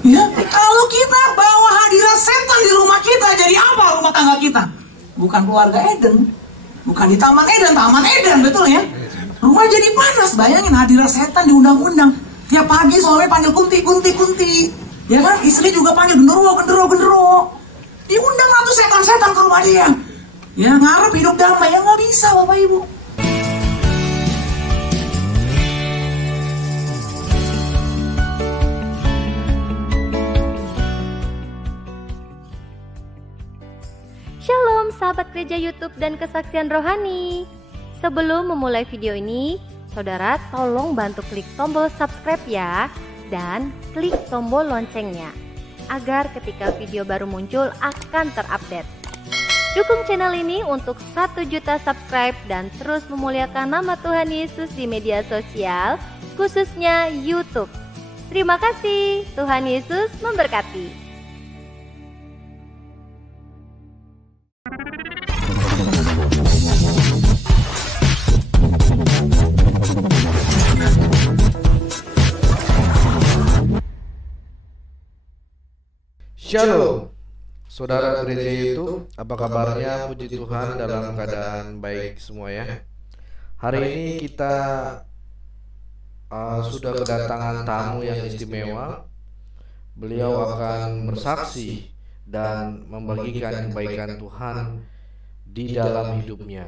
Ya, kalau kita bawa hadirat setan di rumah kita, jadi apa rumah tangga kita? Bukan keluarga Eden, bukan di Taman Eden, betul ya? Rumah jadi panas, bayangin hadirat setan di undang-undang. Tiap pagi suami panggil kunti. Ya kan, istri juga panggil gendero. Diundang lah tuh setan-setan ke rumah dia. Ya, ngarep hidup damai, ya nggak bisa Bapak Ibu. Shalom sahabat gereja YouTube dan kesaksian rohani. Sebelum memulai video ini, saudara tolong bantu klik tombol subscribe ya, dan klik tombol loncengnya agar ketika video baru muncul akan terupdate. Dukung channel ini untuk 1 juta subscribe dan terus memuliakan nama Tuhan Yesus di media sosial, khususnya YouTube. Terima kasih, Tuhan Yesus memberkati. Shalom, saudara gereja YouTube, apa kabarnya? Puji Tuhan dalam keadaan baik semua ya. Hari ini kita sudah kedatangan tamu yang istimewa. Beliau akan bersaksi dan membagikan kebaikan Tuhan di dalam hidupnya.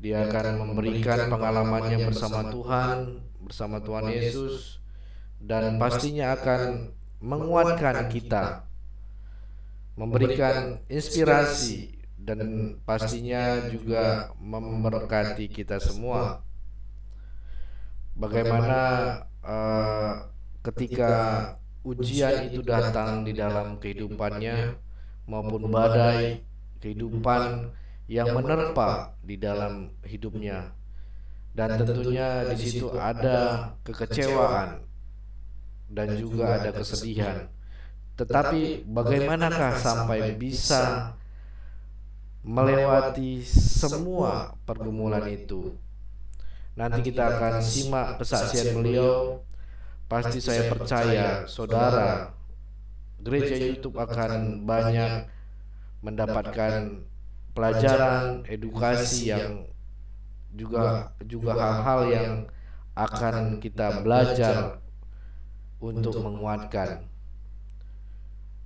Dia akan memberikan pengalamannya bersama Tuhan Yesus, dan pastinya akan menguatkan kita, memberikan inspirasi, dan pastinya juga memberkati kita semua. Bagaimana ketika ujian itu datang di dalam kehidupannya, maupun badai kehidupan yang menerpa di dalam hidupnya, dan tentunya di situ ada kekecewaan dan juga ada kesedihan. Tetapi bagaimanakah sampai bisa melewati semua pergumulan itu? Nanti kita akan simak kesaksian beliau. Pasti saya percaya saudara gereja YouTube akan banyak mendapatkan pelajaran, edukasi yang juga hal-hal yang akan kita belajar untuk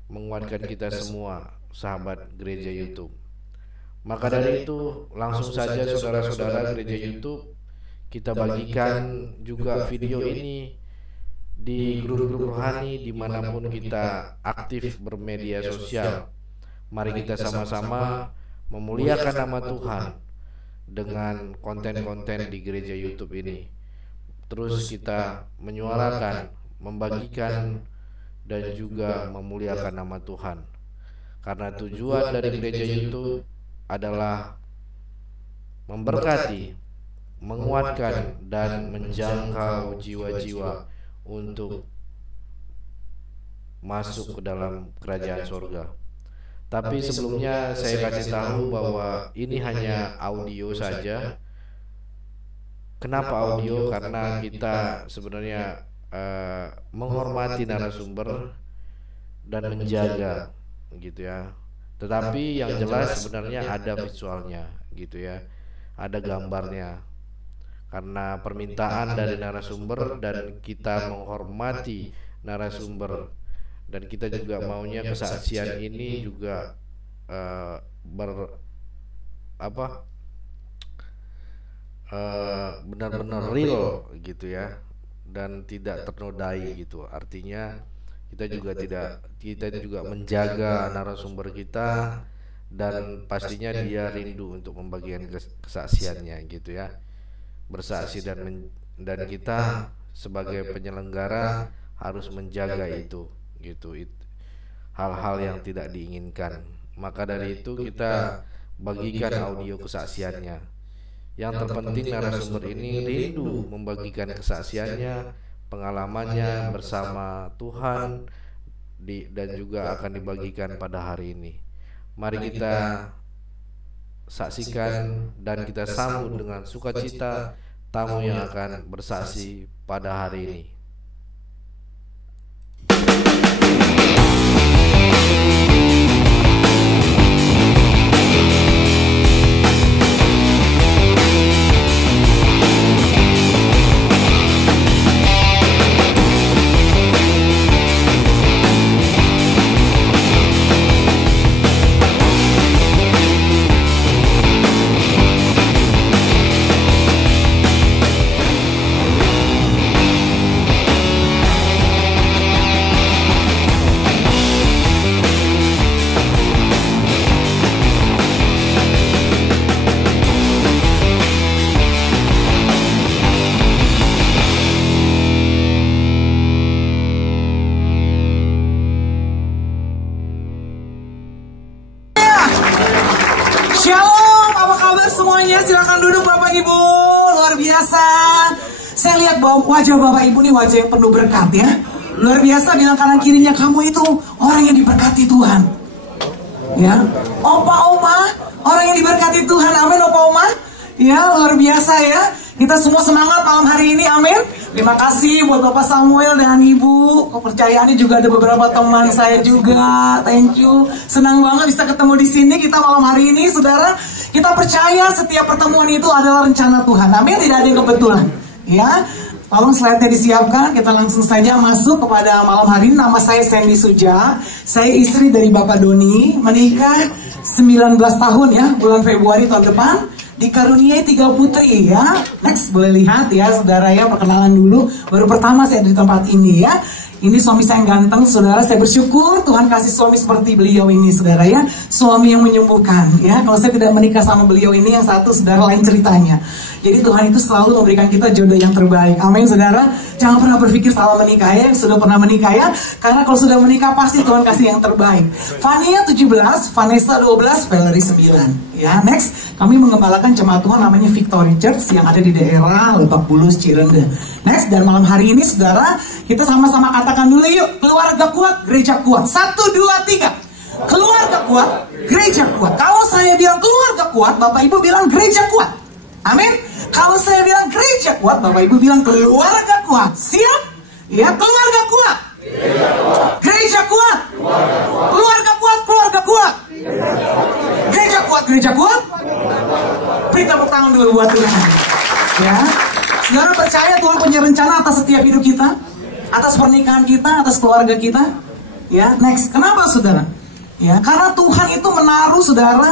menguatkan kita semua sahabat gereja YouTube. Maka dari itu langsung saja saudara-saudara gereja YouTube, kita bagikan juga video ini di grup-grup rohani dimanapun kita aktif bermedia sosial. Mari kita sama-sama memuliakan nama Tuhan dengan konten-konten di gereja YouTube ini. Terus kita menyuarakan, membagikan, dan juga memuliakan nama Tuhan. Karena tujuan dari gereja YouTube adalah memberkati, menguatkan, dan menjangkau jiwa-jiwa untuk masuk ke dalam kerajaan surga. Tapi sebelumnya saya kasih tahu bahwa ini hanya audio saja. Kenapa audio? Karena kita sebenarnya menghormati narasumber dan menjaga gitu ya. Tetapi yang jelas sebenarnya ada visualnya gitu ya, ada gambarnya. Karena permintaan dari narasumber dan kita menghormati narasumber, dan kita juga maunya kesaksian ini juga benar-benar real gitu ya, dan tidak ternodai gitu. Artinya kita juga menjaga narasumber kita, dan pastinya dia rindu untuk membagikan kesaksiannya gitu ya, bersaksi, dan kita sebagai penyelenggara harus menjaga itu gitu, hal-hal yang tidak diinginkan. Maka dari itu kita bagikan audio kesaksiannya. Yang terpenting narasumber ini rindu membagikan kesaksiannya, pengalamannya bersama Tuhan, dan juga akan dibagikan pada hari ini. Mari kita saksikan dan kita sambut dengan sukacita tamu yang akan bersaksi pada hari ini. silakan duduk Bapak Ibu. Luar biasa. Saya lihat bahwa wajah Bapak Ibu nih wajah yang penuh berkat ya. Luar biasa, bilang kanan kirinya, kamu itu orang yang diberkati Tuhan. Ya, Opa Oma, orang yang diberkati Tuhan. Amin Opa Oma. Ya, luar biasa ya. Kita semua semangat malam hari ini, amin. Terima kasih buat Bapak Samuel dan Ibu. Kepercayaannya juga ada beberapa teman saya juga. Thank you. Senang banget bisa ketemu di sini kita malam hari ini, saudara. Kita percaya setiap pertemuan itu adalah rencana Tuhan. Amin, tidak ada yang kebetulan. Ya, tolong slide-nya disiapkan. Kita langsung saja masuk kepada malam hari ini. Nama saya Sandy Suja. Saya istri dari Bapak Doni. Menikah 19 tahun ya, bulan Februari tahun depan. Dikaruniai 3 putri ya. Next, boleh lihat ya saudara ya, perkenalan dulu. Baru pertama saya di tempat ini ya. Ini suami saya yang ganteng, saudara. Saya bersyukur Tuhan kasih suami seperti beliau ini, saudara ya. Suami yang menyembuhkan ya. Kalau saya tidak menikah sama beliau ini, yang satu saudara lain ceritanya. Jadi Tuhan itu selalu memberikan kita jodoh yang terbaik. Amin saudara. Jangan pernah berpikir salah menikah ya. Yang sudah pernah menikah ya. Karena kalau sudah menikah pasti Tuhan kasih yang terbaik. Fania 17, Vanessa 12, Valerie 9. Ya, next. Kami mengembalakan jemaat Tuhan namanya Victory Church yang ada di daerah Lebak Bulus, Cirende. Next, dan malam hari ini saudara, kita sama-sama katakan dulu yuk, keluarga kuat, gereja kuat. 1, 2, 3. Keluarga kuat, gereja kuat. Kalau saya bilang keluarga kuat, Bapak Ibu bilang gereja kuat. Amin. Kalau saya bilang gereja kuat, Bapak Ibu bilang keluarga kuat. Siap? Ya, keluarga kuat. Gereja kuat. Keluarga kuat, keluarga kuat. Gereja kuat, gereja kuat. Beri tepuk tangan dulu buat Tuhan. Ya, saudara percaya Tuhan punya rencana atas setiap hidup kita, atas pernikahan kita, atas keluarga kita. Ya, next. Kenapa saudara? Ya, karena Tuhan itu menaruh saudara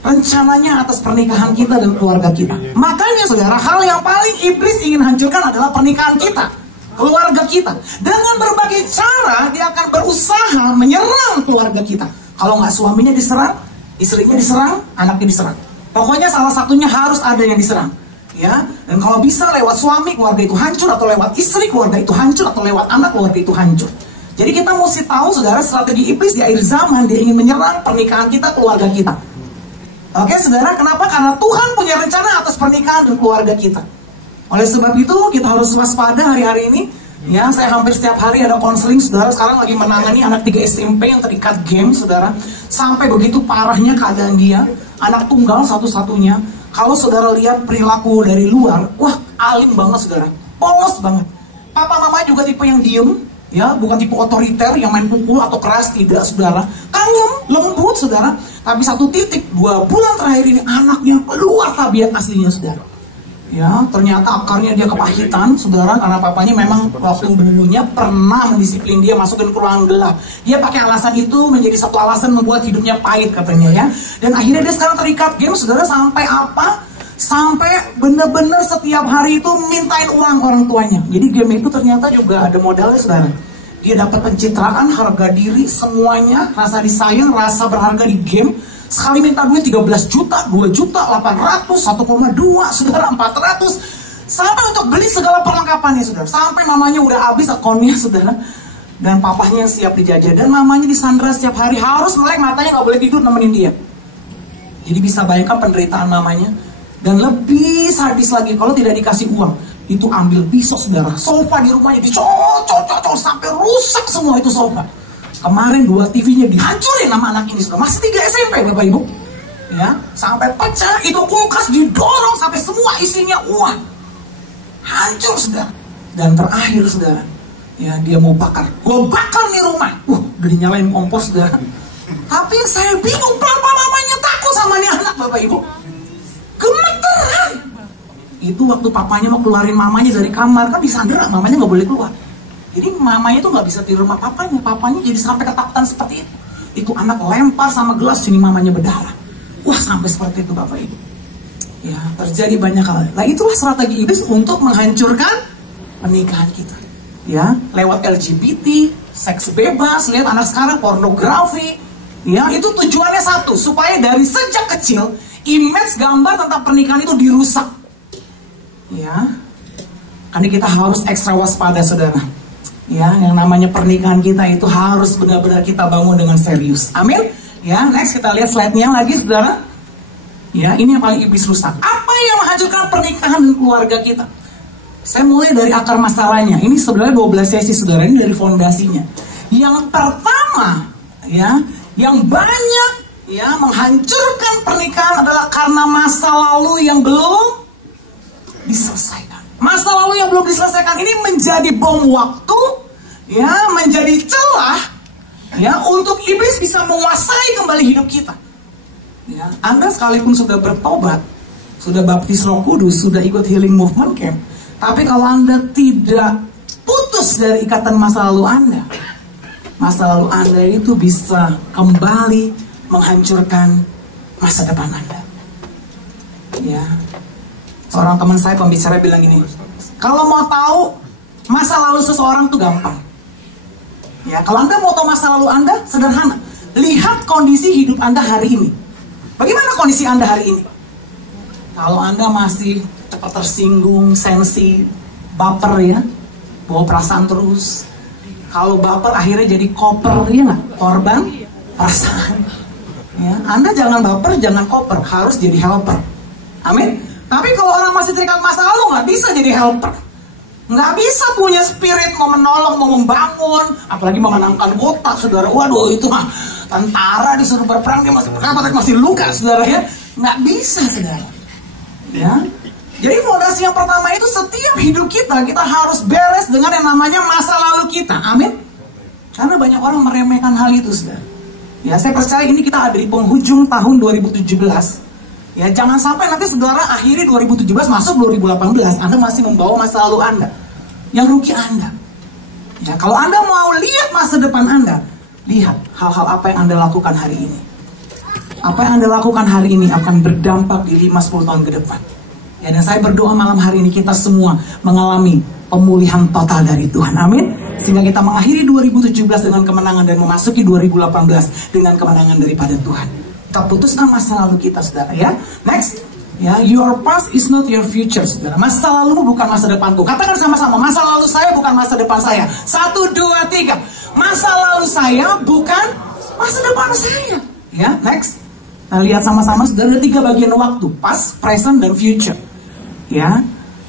rencananya atas pernikahan kita dan keluarga kita. Makanya saudara, hal yang paling iblis ingin hancurkan adalah pernikahan kita, keluarga kita. Dengan berbagai cara dia akan berusaha menyerang keluarga kita. Kalau nggak suaminya diserang, istrinya diserang, anaknya diserang. Pokoknya salah satunya harus ada yang diserang. Ya, dan kalau bisa lewat suami keluarga itu hancur, atau lewat istri keluarga itu hancur, atau lewat anak keluarga itu hancur. Jadi kita mesti tahu saudara, strategi iblis di akhir zaman dia ingin menyerang pernikahan kita, keluarga kita. Oke saudara, kenapa? Karena Tuhan punya rencana atas pernikahan dan keluarga kita. Oleh sebab itu kita harus waspada hari-hari ini. Ya, saya hampir setiap hari ada konseling saudara. Sekarang lagi menangani anak 3 SMP yang terikat game saudara. Sampai begitu parahnya keadaan dia. Anak tunggal satu-satunya. Kalau saudara lihat perilaku dari luar, wah alim banget saudara, polos banget. Papa mama juga tipe yang diem, ya, bukan tipe otoriter yang main pukul atau keras, tidak saudara. Kalem, lembut saudara. Tapi satu titik, 2 bulan terakhir ini anaknya keluar tabiat aslinya saudara. Ya, ternyata akarnya dia kepahitan saudara, karena papanya memang waktu dulunya pernah mendisiplin dia masukin ke ruang gelap. Dia pakai alasan itu menjadi satu alasan membuat hidupnya pahit katanya ya. Dan akhirnya dia sekarang terikat game saudara, sampai apa? Sampai benar-benar setiap hari itu mintain uang orang tuanya. Jadi game itu ternyata juga ada modalnya saudara. Dia dapat pencitraan, harga diri, semuanya, rasa disayang, rasa berharga di game. Sekali minta duit 13 juta, 2 juta, 800, 1,2, saudara 400. Sampai untuk beli segala perlengkapannya saudara. Sampai mamanya udah habis akunnya saudara. Dan papahnya siap dijajah. Dan mamanya disandra setiap hari. Harus melek matanya, gak boleh tidur nemenin dia. Jadi bisa bayangkan penderitaan mamanya. Dan lebih sadis lagi, kalau tidak dikasih uang, itu ambil pisau saudara. Sofa di rumahnya dicocok sampai rusak semua itu sofa. Kemarin 2 TV-nya dihancurin sama anak ini sudah. Masih 3 SMP Bapak Ibu. Ya, sampai pecah, itu kulkas didorong sampai semua isinya uang. Hancur saudara. Dan terakhir saudara, ya dia mau bakar. Gua bakar nih rumah. Udah dinyalain kompor saudara. Tapi yang saya bingung, papa mamanya takut sama nih anak Bapak Ibu. Gemeteran. Itu waktu papanya mau keluarin mamanya dari kamar, kan disandera, mamanya nggak boleh keluar. Jadi mamanya itu nggak bisa tidur sama papanya jadi sampai ketakutan seperti itu. Itu anak lempar sama gelas, sini mamanya berdarah. Wah sampai seperti itu Bapak Ibu. Ya terjadi banyak hal. Nah itulah strategi iblis untuk menghancurkan pernikahan kita. Ya lewat LGBT, seks bebas, lihat anak sekarang pornografi. Ya itu tujuannya satu, supaya dari sejak kecil image gambar tentang pernikahan itu dirusak. Ya, karena kita harus ekstra waspada saudara. Ya, yang namanya pernikahan kita itu harus benar-benar kita bangun dengan serius. Amin. Ya, next kita lihat slide-nya lagi, saudara. Ya, ini yang paling iblis rusak. Apa yang menghancurkan pernikahan dan keluarga kita? Saya mulai dari akar masalahnya. Ini sebenarnya 12 sesi, saudara, ini dari fondasinya. Yang pertama, ya, yang banyak ya menghancurkan pernikahan adalah karena masa lalu yang belum diselesaikan. Masa lalu yang belum diselesaikan ini menjadi bom waktu, ya, menjadi celah, ya, untuk iblis bisa menguasai kembali hidup kita. Ya, Anda sekalipun sudah bertobat, sudah baptis Roh Kudus, sudah ikut healing movement camp, tapi kalau Anda tidak putus dari ikatan masa lalu Anda itu bisa kembali menghancurkan masa depan Anda. Ya, seorang teman saya pembicara bilang gini, kalau mau tahu masa lalu seseorang itu gampang. Ya, kalau Anda mau tahu masa lalu Anda, sederhana. Lihat kondisi hidup Anda hari ini. Bagaimana kondisi Anda hari ini? Kalau Anda masih cepat tersinggung, sensi, baper ya, bawa perasaan terus. Kalau baper akhirnya jadi koper, ya nggak? Korban perasaan. Ya, Anda jangan baper, jangan koper, harus jadi helper. Amin. Tapi kalau orang masih terikat masa lalu, nggak bisa jadi helper. Nggak bisa punya spirit mau menolong, mau membangun, apalagi memenangkan kota, saudara. Waduh, itu mah tentara disuruh berperang, dia masih berkata, tapi masih luka, saudara ya. Nggak bisa, saudara. Ya. Jadi fondasi yang pertama itu setiap hidup kita harus beres dengan yang namanya masa lalu kita. Amin. Karena banyak orang meremehkan hal itu, saudara. Ya, saya percaya ini kita ada di penghujung tahun 2017. Ya, jangan sampai nanti saudara akhiri 2017 masuk 2018, Anda masih membawa masa lalu Anda. Yang rugi Anda. Ya, kalau Anda mau lihat masa depan Anda, lihat hal-hal apa yang Anda lakukan hari ini. Apa yang Anda lakukan hari ini akan berdampak di 5-10 tahun ke depan. Ya, dan saya berdoa malam hari ini kita semua mengalami pemulihan total dari Tuhan. Amin. Sehingga kita mengakhiri 2017 dengan kemenangan dan memasuki 2018 dengan kemenangan daripada Tuhan. Kita putuskan masa lalu kita, saudara ya. Next. Ya, your past is not your future, saudara. Masa lalu bukan masa depanku. Katakan sama-sama, masa lalu saya bukan masa depan saya. 1, 2, 3. Masa lalu saya bukan masa depan saya. Ya, next. Nah, lihat sama-sama, saudara, ada 3 bagian waktu. Past, present, dan future. Ya,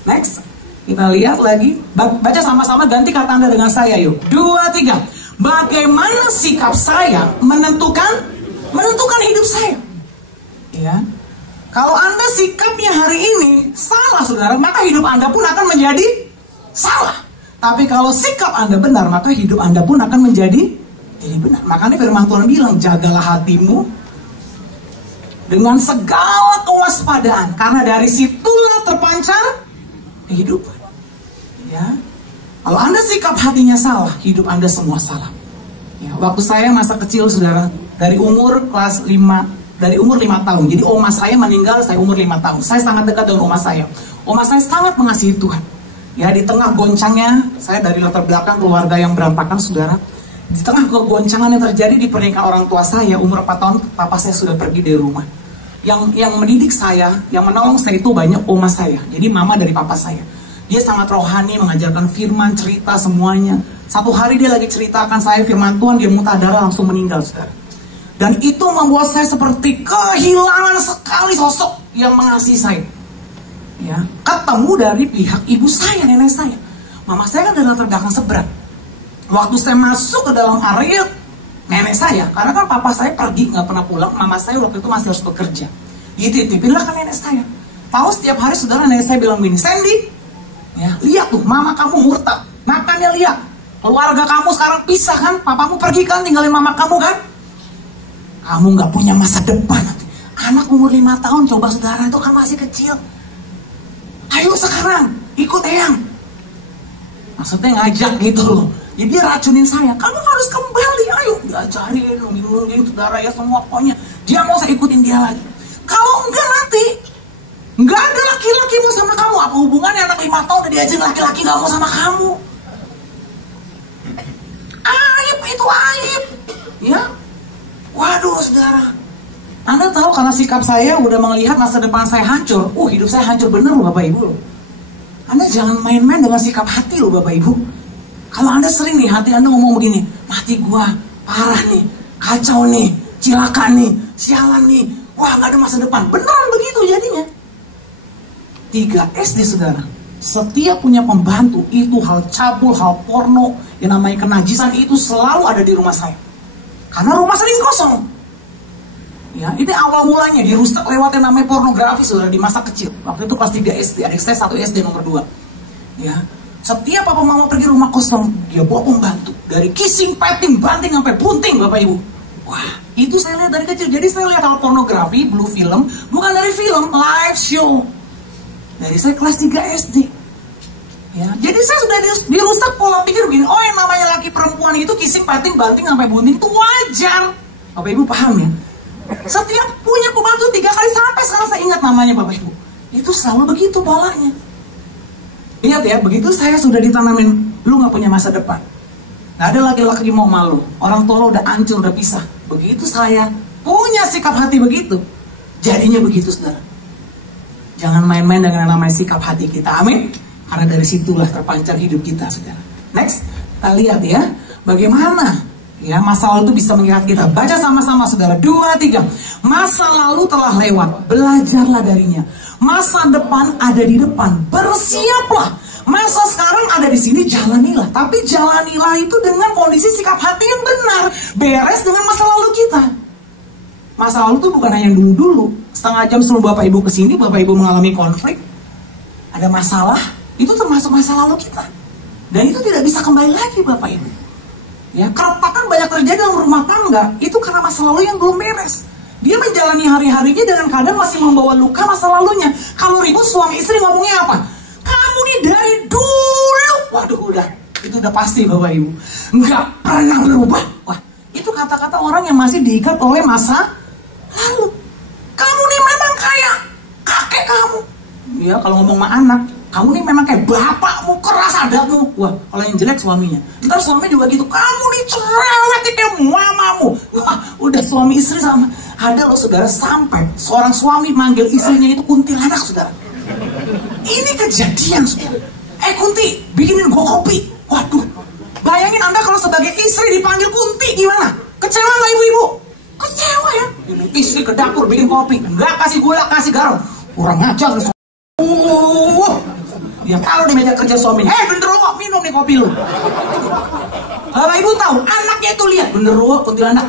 next. Kita lihat lagi. Baca sama-sama, ganti kata Anda dengan saya, yuk. 2, 3. Bagaimana sikap saya menentukan hidup saya. Ya. Kalau Anda sikapnya hari ini salah, saudara, maka hidup Anda pun akan menjadi salah. Tapi kalau sikap Anda benar, maka hidup Anda pun akan menjadi benar. Makanya firman Tuhan bilang, jagalah hatimu dengan segala kewaspadaan, karena dari situlah terpancar kehidupan. Ya. Kalau Anda sikap hatinya salah, hidup Anda semua salah. Ya, waktu saya masa kecil, saudara, dari umur kelas 5, dari umur 5 tahun. Jadi oma saya meninggal, saya umur 5 tahun. Saya sangat dekat dengan oma saya. Oma saya sangat mengasihi Tuhan. Ya, di tengah goncangnya, saya dari latar belakang keluarga yang berantakan, saudara. Di tengah kegoncangan yang terjadi di pernikahan orang tua saya, umur 4 tahun, papa saya sudah pergi dari rumah. Yang mendidik saya, yang menolong saya itu banyak oma saya. Jadi mama dari papa saya. Dia sangat rohani, mengajarkan firman, cerita semuanya. Satu hari dia lagi ceritakan saya firman Tuhan, dia muntah darah langsung meninggal, saudara. Dan itu membuat saya seperti kehilangan sekali sosok yang mengasihi saya. Ya, ketemu dari pihak ibu saya, nenek saya. Mama saya kan dari latar belakang seberang. Waktu saya masuk ke dalam area nenek saya, karena kan papa saya pergi nggak pernah pulang, mama saya waktu itu masih harus bekerja. Dititipinlah ke nenek saya. Tahu setiap hari saudara, nenek saya bilang begini, Sandy, ya, lihat tuh mama kamu murtad, makannya lihat. Keluarga kamu sekarang pisah kan, papamu pergi kan, tinggalin mama kamu kan. Kamu nggak punya masa depan. Anak umur 5 tahun, coba saudara, itu kan masih kecil. Ayo sekarang ikut eyang. Maksudnya ngajak gitu loh. Ya, dia racunin saya, kamu harus kembali, ayo diajarin, nungging saudara ya, semua pokoknya. Dia mau saya ikutin dia lagi. Kalau enggak nanti nggak ada laki-laki mau sama kamu. Apa hubungannya anak 5 tahun udah diajarin laki-laki nggak mau sama kamu? Aib itu aib. Ya. Waduh, saudara. Anda tahu karena sikap saya udah melihat masa depan saya hancur. Hidup saya hancur bener loh Bapak Ibu. Anda jangan main-main dengan sikap hati loh Bapak Ibu. Kalau Anda sering nih hati Anda ngomong begini, mati gua parah nih, kacau nih, cilaka nih, sialan nih, Wah, nggak ada masa depan. Beneran begitu jadinya. 3 SD saudara. Setiap punya pembantu, itu hal cabul, hal porno, yang namanya kenajisan itu selalu ada di rumah saya. Karena rumah sering kosong. Ya, ini awal mulanya dirusak lewat yang namanya pornografi saudara di masa kecil. Waktu itu kelas 3 SD, adik saya 1 SD nomor 2. Ya, setiap papa mama pergi rumah kosong, dia bawa pembantu. Dari kissing, petting, banting sampai bunting Bapak Ibu. Wah, itu saya lihat dari kecil. Jadi saya lihat hal pornografi, blue film, bukan dari film, live show. Dari saya kelas 3 SD. Ya, jadi saya sudah dirusak pola pikir begini. Oh, yang namanya laki perempuan itu kissing, petting, banting sampai bunting itu wajar. Bapak Ibu paham ya? Setiap punya pembantu 3 kali sampai sekarang saya ingat namanya Bapak Ibu. Itu selalu begitu polanya. Ingat ya, begitu saya sudah ditanamin, lu gak punya masa depan. Gak ada laki-laki mau malu. Orang tua lo udah hancur, udah pisah. Begitu saya punya sikap hati begitu, jadinya begitu saudara. Jangan main-main dengan yang namanya sikap hati kita, amin. Karena dari situlah terpancar hidup kita saudara. Next, kita lihat ya, bagaimana ya masa lalu itu bisa mengingat kita. Baca sama-sama saudara, 2, 3. Masa lalu telah lewat, belajarlah darinya. Masa depan ada di depan, bersiaplah. Masa sekarang ada di sini, jalanilah. Tapi jalanilah itu dengan kondisi sikap hati yang benar, beres dengan masa lalu kita. Masa lalu itu bukan hanya yang dulu-dulu. Setengah jam sebelum Bapak Ibu kesini, Bapak Ibu mengalami konflik, ada masalah, itu termasuk masa lalu kita. Dan itu tidak bisa kembali lagi Bapak Ibu. Ya, keretakan banyak terjadi dalam rumah tangga, itu karena masa lalu yang belum beres. Dia menjalani hari-harinya dengan keadaan masih membawa luka masa lalunya. Kalau ribut suami istri ngomongnya apa? Kamu nih dari dulu. Waduh, itu udah pasti Bapak Ibu. Nggak pernah berubah. Wah, itu kata-kata orang yang masih diikat oleh masa lalu. Kamu nih memang kayak kakek kamu. Ya, kalau ngomong sama anak, kamu nih memang kayak bapakmu, keras adatmu. Wah, kalau yang jelek suaminya. Ntar suami juga gitu, kamu nih cerewet kayak mamamu. Wah, udah suami istri sama. Ada loh saudara, sampai seorang suami manggil istrinya itu kuntilanak saudara. Ini kejadian saudara. Kunti, bikinin gua kopi. Waduh, bayangin Anda kalau sebagai istri dipanggil Kunti gimana? Kecewa gak ibu-ibu? Kecewa ya. Ini istri ke dapur bikin kopi, nggak kasih gula, kasih garam. Kurang ajar. Dia taruh di meja kerja suaminya. Genderuwo, minum nih kopi lu. Bapak Ibu tahu, anaknya itu lihat genderuwo, kuntilanak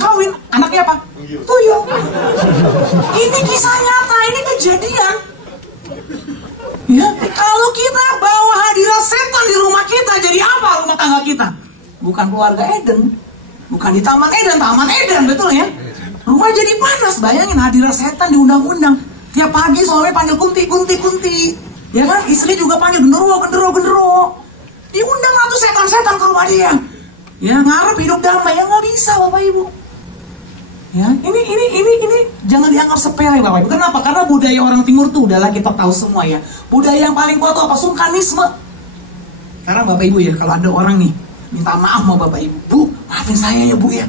kawin. Anaknya apa? Tuyul. Ini kisah nyata, ini kejadian. Ya, kalau kita bawa hadirat setan di rumah kita, jadi apa rumah tangga kita? Bukan keluarga Eden, bukan di Taman Eden, betul ya? Rumah jadi panas, bayangin hadirat setan di undang-undang. Tiap pagi suami panggil kunti. Ya kan, istri juga panggil genderuwo. Diundang lah tuh setan-setan ke rumah dia. Ya, ngarep hidup damai, ya nggak bisa Bapak Ibu. Ya, ini jangan dianggap sepele Bapak Ibu. Kenapa? Karena budaya orang timur tuh udahlah kita tahu semua ya. Budaya yang paling kuat tuh apa? Sungkanisme. Sekarang Bapak Ibu ya, kalau ada orang nih minta maaf sama Bapak Ibu, Bu, maafin saya ya Bu ya.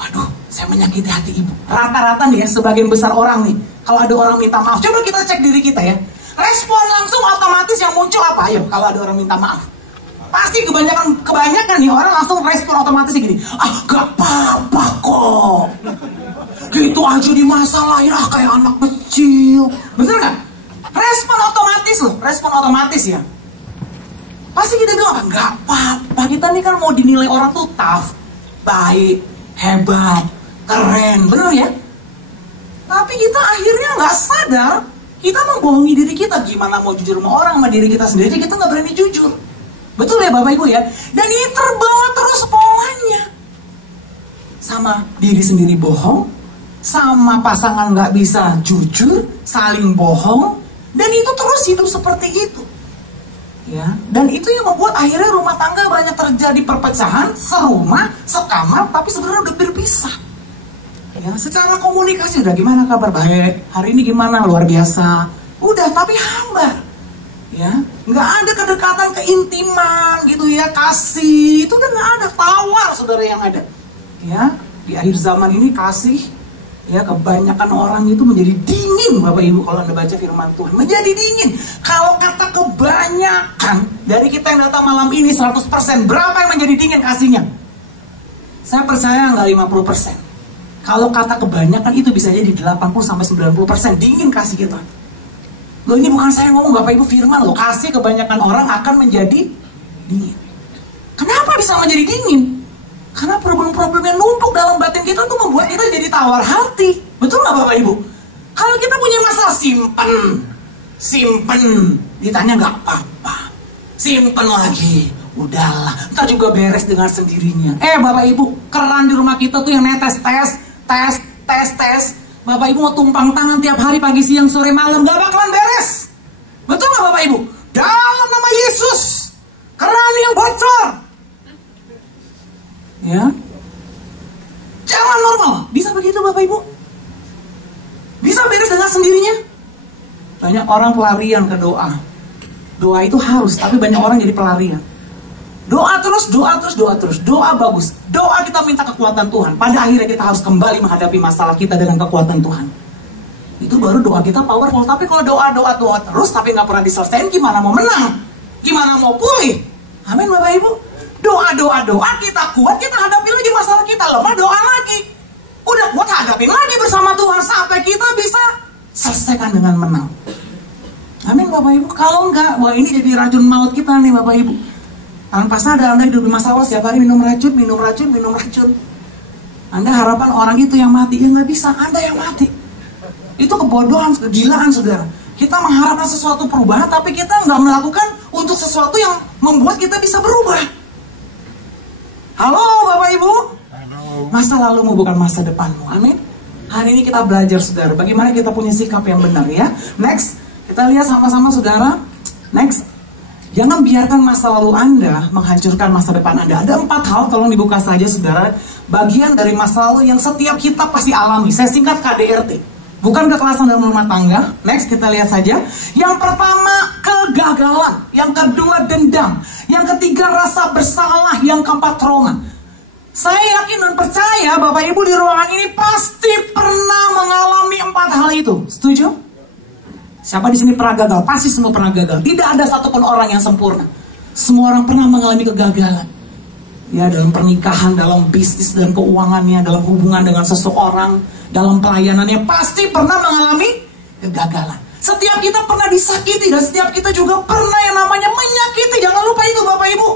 Waduh, saya menyakiti hati Ibu. Rata-rata nih ya, sebagian besar orang nih, kalau ada orang minta maaf, coba kita cek diri kita ya. Respon langsung otomatis yang muncul apa? Ayo, kalau ada orang minta maaf, pasti kebanyakan nih orang langsung respon otomatis gini. Gak apa-apa kok. Gitu aja dimasalahin, kayak anak kecil. Bener gak? Respon otomatis ya. Pasti kita bilang, gak apa-apa. Kita nih kan mau dinilai orang tuh tough, baik, hebat, keren. Bener ya? Tapi kita akhirnya gak sadar, kita membohongi diri kita. Gimana mau jujur sama orang, sama diri kita sendiri, kita gak berani jujur. Betul ya Bapak Ibu ya? Dan ini terbawa terus polanya. Sama diri sendiri bohong, sama pasangan gak bisa jujur, saling bohong, dan itu terus hidup seperti itu. Ya, dan itu yang membuat akhirnya rumah tangga banyak terjadi perpecahan, serumah, sekamar, tapi sebenarnya udah berpisah. Ya, secara komunikasi udah gimana kabar? Baik, hari ini gimana? Luar biasa. Udah, tapi hambar. Ya, nggak ada kedekatan, keintiman gitu ya, kasih itu udah nggak ada, tawar saudara yang ada. Ya, di akhir zaman ini kasih, ya kebanyakan orang itu menjadi dingin Bapak Ibu kalau Anda baca firman Tuhan, menjadi dingin. Kalau kata kebanyakan dari kita yang datang malam ini 100%, berapa yang menjadi dingin kasihnya? Saya percaya nggak 50%. Kalau kata kebanyakan itu bisa jadi 80-90% dingin kasih kita. Loh ini bukan saya ngomong, Bapak Ibu, firman loh. Kasih kebanyakan orang akan menjadi dingin. Kenapa bisa menjadi dingin? Karena problem-problem yang numpuk dalam batin kita tuh membuat kita jadi tawar hati. Betul nggak Bapak Ibu? Kalau kita punya masalah, simpen, ditanya nggak apa-apa, simpen lagi, udahlah, ntar juga beres dengan sendirinya. Bapak Ibu, keran di rumah kita tuh yang netes, tes. Bapak Ibu mau tumpang tangan tiap hari pagi, siang, sore, malam, gak bakalan beres. Betul nggak Bapak Ibu? Dalam nama Yesus, keran yang bocor, ya, jangan normal. Bisa begitu Bapak Ibu? Bisa beres dengan sendirinya? Banyak orang pelarian ke doa. Doa itu harus, tapi banyak orang jadi pelarian. Doa terus. Doa bagus. Doa kita minta kekuatan Tuhan. Pada akhirnya kita harus kembali menghadapi masalah kita dengan kekuatan Tuhan. Itu baru doa kita powerful. Tapi kalau doa terus, tapi nggak pernah diselesaikan, gimana mau menang? Gimana mau pulih? Amin Bapak Ibu. Doa kita kuat, kita hadapi lagi masalah kita. Lemah, doa lagi. Udah kuat, hadapin lagi bersama Tuhan sampai kita bisa selesaikan dengan menang. Amin Bapak Ibu. Kalau enggak, wah ini jadi racun maut kita nih Bapak Ibu. Tanpa sadar Anda hidup di masalah, setiap hari minum racun. Anda harapan orang itu yang mati, ya nggak bisa, Anda yang mati. Itu kebodohan, kegilaan saudara. Kita mengharapkan sesuatu perubahan, tapi kita nggak melakukan untuk sesuatu yang membuat kita bisa berubah. Halo Bapak Ibu. Masa lalumu bukan masa depanmu. Amin. Hari ini kita belajar saudara, bagaimana kita punya sikap yang benar ya. Next, kita lihat sama-sama saudara. Next. Jangan biarkan masa lalu Anda menghancurkan masa depan Anda. Ada 4 hal, tolong dibuka saja saudara. Bagian dari masa lalu yang setiap kita pasti alami. Saya singkat KDRT. Bukan kekerasan dalam rumah tangga. Next, kita lihat saja. Yang pertama, kegagalan. Yang kedua, dendam. Yang ketiga, rasa bersalah. Yang keempat, trauma. Saya yakin dan percaya Bapak Ibu di ruangan ini pasti pernah mengalami 4 hal itu. Setuju? Siapa di sini pernah gagal? Pasti semua pernah gagal. Tidak ada satupun orang yang sempurna. Semua orang pernah mengalami kegagalan. Ya, dalam pernikahan, dalam bisnis dan keuangannya, dalam hubungan dengan seseorang, dalam pelayanannya, pasti pernah mengalami kegagalan. Setiap kita pernah disakiti dan setiap kita juga pernah yang namanya menyakiti. Jangan lupa itu Bapak Ibu.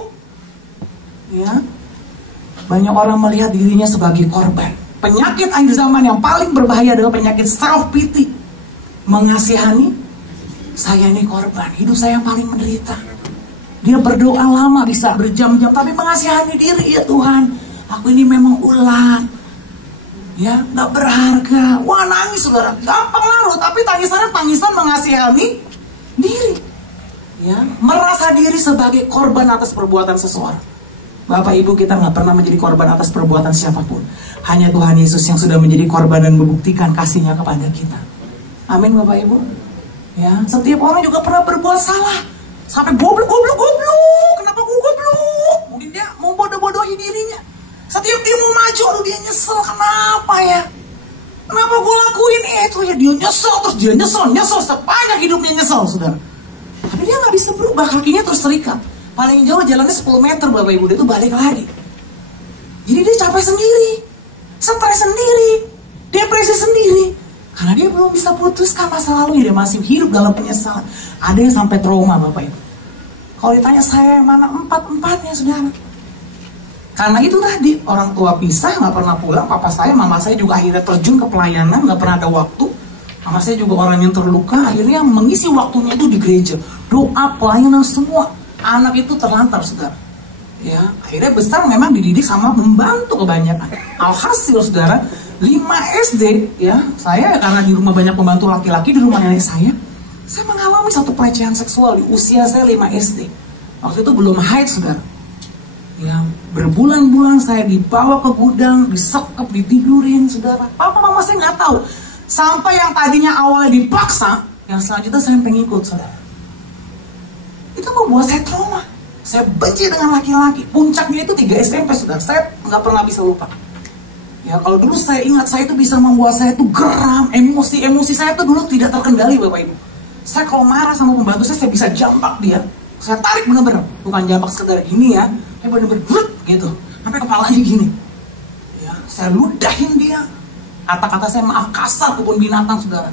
Ya. Banyak orang melihat dirinya sebagai korban. Penyakit akhir zaman yang paling berbahaya adalah penyakit self pity. Mengasihani, saya ini korban, hidup saya yang paling menderita. Dia berdoa lama, bisa berjam-jam, tapi mengasihani diri, ya Tuhan, aku ini memang ulat, ya, gak berharga. Wah, nangis saudara, gampang lalu, tapi tangisan mengasihani diri, ya, merasa diri sebagai korban atas perbuatan seseorang. Bapak Ibu, kita gak pernah menjadi korban atas perbuatan siapapun. Hanya Tuhan Yesus yang sudah menjadi korban dan membuktikan kasihnya kepada kita. Amin Bapak Ibu. Ya, setiap orang juga pernah berbuat salah. Sampai goblok. Kenapa gue goblok? Mungkin dia mau bodoh-bodohi dirinya. Setiap dia mau maju, aduh dia nyesel. Kenapa ya? Kenapa gue lakuin itu ya? Dia nyesel, terus dia nyesel sepanjang hidupnya nyesel, saudara. Tapi dia gak bisa berubah, kakinya terus terikat. Paling jauh jalannya 10 meter Bapak Ibu, dia tuh balik lagi. Jadi dia capek sendiri, stres sendiri, depresi sendiri. Karena dia belum bisa putuskan masa lalunya, dia masih hidup dalam penyesalan. Ada yang sampai trauma Bapak Ibu. Kalau ditanya saya yang mana, 4-4-nya saudara. Karena itu tadi, orang tua pisah, gak pernah pulang. Papa saya, mama saya juga akhirnya terjun ke pelayanan, gak pernah ada waktu. Mama saya juga orang yang terluka, akhirnya mengisi waktunya itu di gereja. Doa, pelayanan, semua. Anak itu terlantar saudara. Ya, akhirnya besar memang dididik sama membantu kebanyakan. Alhasil saudara, 5 SD ya, saya karena di rumah banyak pembantu laki-laki di rumah nenek saya mengalami satu pelecehan seksual di usia saya 5 SD. Waktu itu belum haid saudara. Ya, berbulan-bulan saya dibawa ke gudang, disekep, ditidurin saudara. Papa mama saya nggak tahu. Sampai yang tadinya awalnya dipaksa, yang selanjutnya saya pengikut saudara. Itu membuat saya trauma. Saya benci dengan laki-laki. Puncaknya itu 3 SMP saudara. Saya nggak pernah bisa lupa. Ya, kalau dulu saya ingat, saya itu bisa membuat saya itu geram, emosi saya itu dulu tidak terkendali Bapak Ibu. Saya kalau marah sama pembantu saya bisa jambak dia. Saya tarik bener-bener, bukan jambak sekedar gini ya, saya bener-bener gitu, sampai kepalanya gini. Ya, saya ludahin dia. Kata-kata saya maaf kasar, kebun binatang saudara.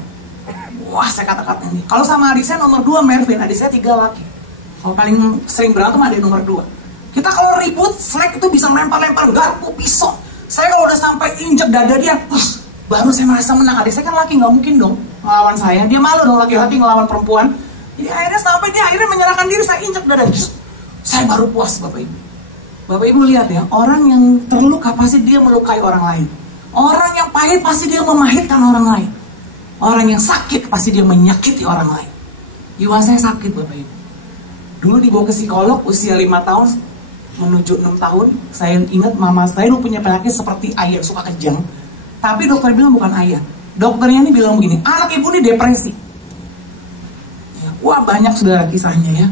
Wah, saya kata-kata ini. Kalau sama adik saya nomor 2 Mervin, adik saya 3 laki. Kalau paling sering berantem adik nomor 2. Kita kalau ribut, Flag itu bisa lempar-lempar garpu, pisau. Saya kalau udah sampai injek dada dia, baru saya merasa menang. Adik saya kan laki, nggak mungkin dong ngelawan saya. Dia malu dong laki-laki ngelawan perempuan. Jadi akhirnya sampai dia akhirnya menyerahkan diri, saya injek dada. Saya baru puas, Bapak Ibu. Bapak Ibu lihat ya, orang yang terluka pasti dia melukai orang lain. Orang yang pahit pasti dia memahitkan orang lain. Orang yang sakit pasti dia menyakiti orang lain. Jiwa saya sakit, Bapak Ibu. Dulu dibawa ke psikolog usia 5 tahun menuju 6 tahun. Saya ingat mama saya dulu punya penyakit seperti ayah, suka kejang. Tapi dokter bilang bukan ayah. Dokternya ini bilang begini, anak ibu ini depresi. Ya, wah banyak saudara kisahnya ya.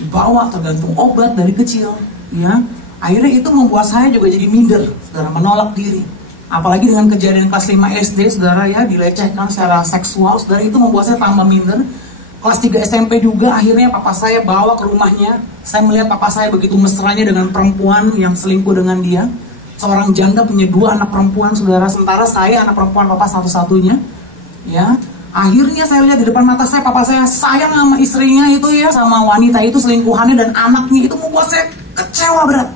Dibawa tergantung obat dari kecil. Ya, akhirnya itu membuat saya juga jadi minder, saudara, menolak diri. Apalagi dengan kejadian kelas 5 SD, saudara ya, dilecehkan secara seksual, saudara, itu membuat saya tambah minder. Kelas 3 SMP juga, akhirnya papa saya bawa ke rumahnya. Saya melihat papa saya begitu mesranya dengan perempuan yang selingkuh dengan dia. Seorang janda punya 2 anak perempuan, saudara. Sementara saya anak perempuan papa satu-satunya. Ya, akhirnya saya lihat di depan mata saya, papa saya sayang sama istrinya itu ya, sama wanita itu selingkuhannya dan anaknya, itu membuat saya kecewa berat.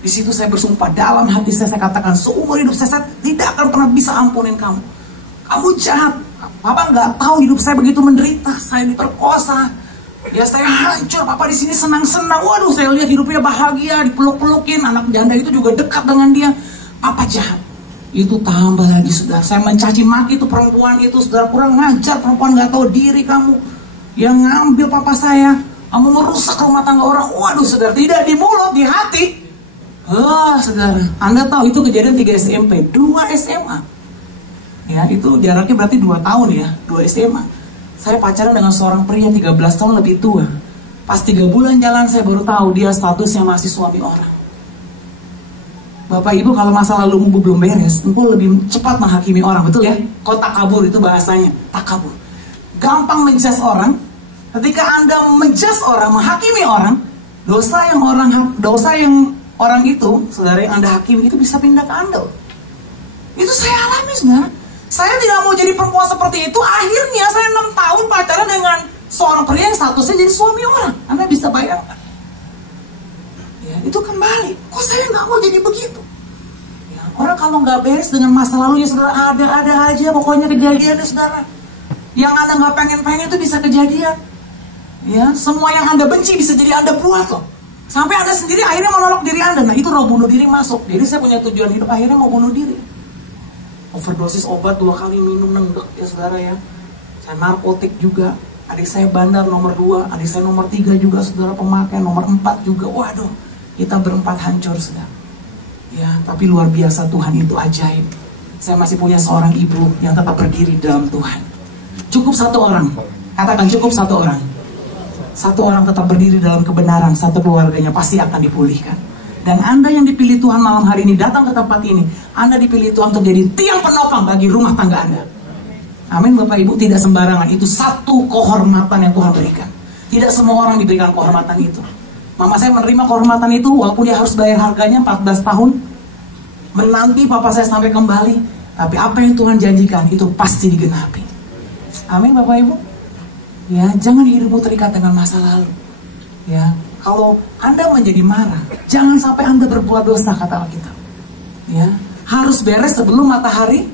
Di situ saya bersumpah dalam hati saya katakan seumur hidup saya tidak akan pernah bisa ampunin kamu. Kamu jahat. Papa nggak tahu hidup saya begitu menderita. Saya diperkosa. Ya saya hancur. Papa di sini senang-senang. Waduh, saya lihat hidupnya bahagia, dipeluk-pelukin. Anak janda itu juga dekat dengan dia. Papa jahat. Itu tambah lagi, saudara. Saya mencaci maki itu perempuan itu, saudara, kurang ngajar, perempuan nggak tahu diri kamu. Yang ngambil papa saya. Kamu merusak rumah tangga orang. Waduh, saudara, tidak di mulut, di hati. Saudara, Anda tahu itu kejadian 3 SMP, 2 SMA. Ya, itu jaraknya berarti 2 tahun ya, 2 SMA. Saya pacaran dengan seorang pria 13 tahun lebih tua. Pas 3 bulan jalan saya baru tahu dia statusnya masih suami orang. Bapak Ibu, kalau masa lalumu belum beres, engkau lebih cepat menghakimi orang, betul ya? Kau takabur, itu bahasanya, takabur. Gampang menjudge orang. Ketika Anda menjudge orang, menghakimi orang, dosa yang orang itu, saudara, yang Anda hakimi itu bisa pindah ke Anda. Itu saya alami, saudara. Saya tidak mau jadi perempuan seperti itu. Akhirnya saya 6 tahun pacaran dengan seorang pria yang statusnya jadi suami orang. Anda bisa bayangkan. Ya, itu kembali. Kok saya nggak mau jadi begitu? Ya, orang kalau nggak beres dengan masa lalunya, saudara, ada aja pokoknya kejadiannya, saudara. Yang Anda nggak pengen-pengen itu bisa kejadian. Ya, semua yang Anda benci bisa jadi Anda buat loh. Sampai Anda sendiri akhirnya menolak diri Anda. Nah, itu roh bunuh diri masuk. Jadi saya punya tujuan hidup, akhirnya mau bunuh diri. Overdosis obat 2 kali minum nenggek ya, saudara ya. Saya narkotik juga. Adik saya bandar nomor 2, adik saya nomor 3 juga, saudara, pemakai nomor 4 juga. Waduh, kita berempat hancur, saudara. Ya, tapi luar biasa, Tuhan itu ajaib. Saya masih punya seorang ibu yang tetap berdiri dalam Tuhan. Cukup 1 orang. Katakan cukup 1 orang. 1 orang tetap berdiri dalam kebenaran, 1 keluarganya pasti akan dipulihkan. Dan Anda yang dipilih Tuhan malam hari ini datang ke tempat ini, Anda dipilih Tuhan untuk jadi tiang penopang bagi rumah tangga Anda. Amin, Bapak Ibu, tidak sembarangan. Itu 1 kehormatan yang Tuhan berikan. Tidak semua orang diberikan kehormatan itu. Mama saya menerima kehormatan itu walaupun dia harus bayar harganya 14 tahun. Menanti papa saya sampai kembali. Tapi apa yang Tuhan janjikan itu pasti digenapi. Amin, Bapak Ibu. Ya, jangan hidupmu terikat dengan masa lalu. Ya, kalau Anda menjadi marah, jangan sampai Anda berbuat dosa, kata Alkitab. Ya, harus beres sebelum matahari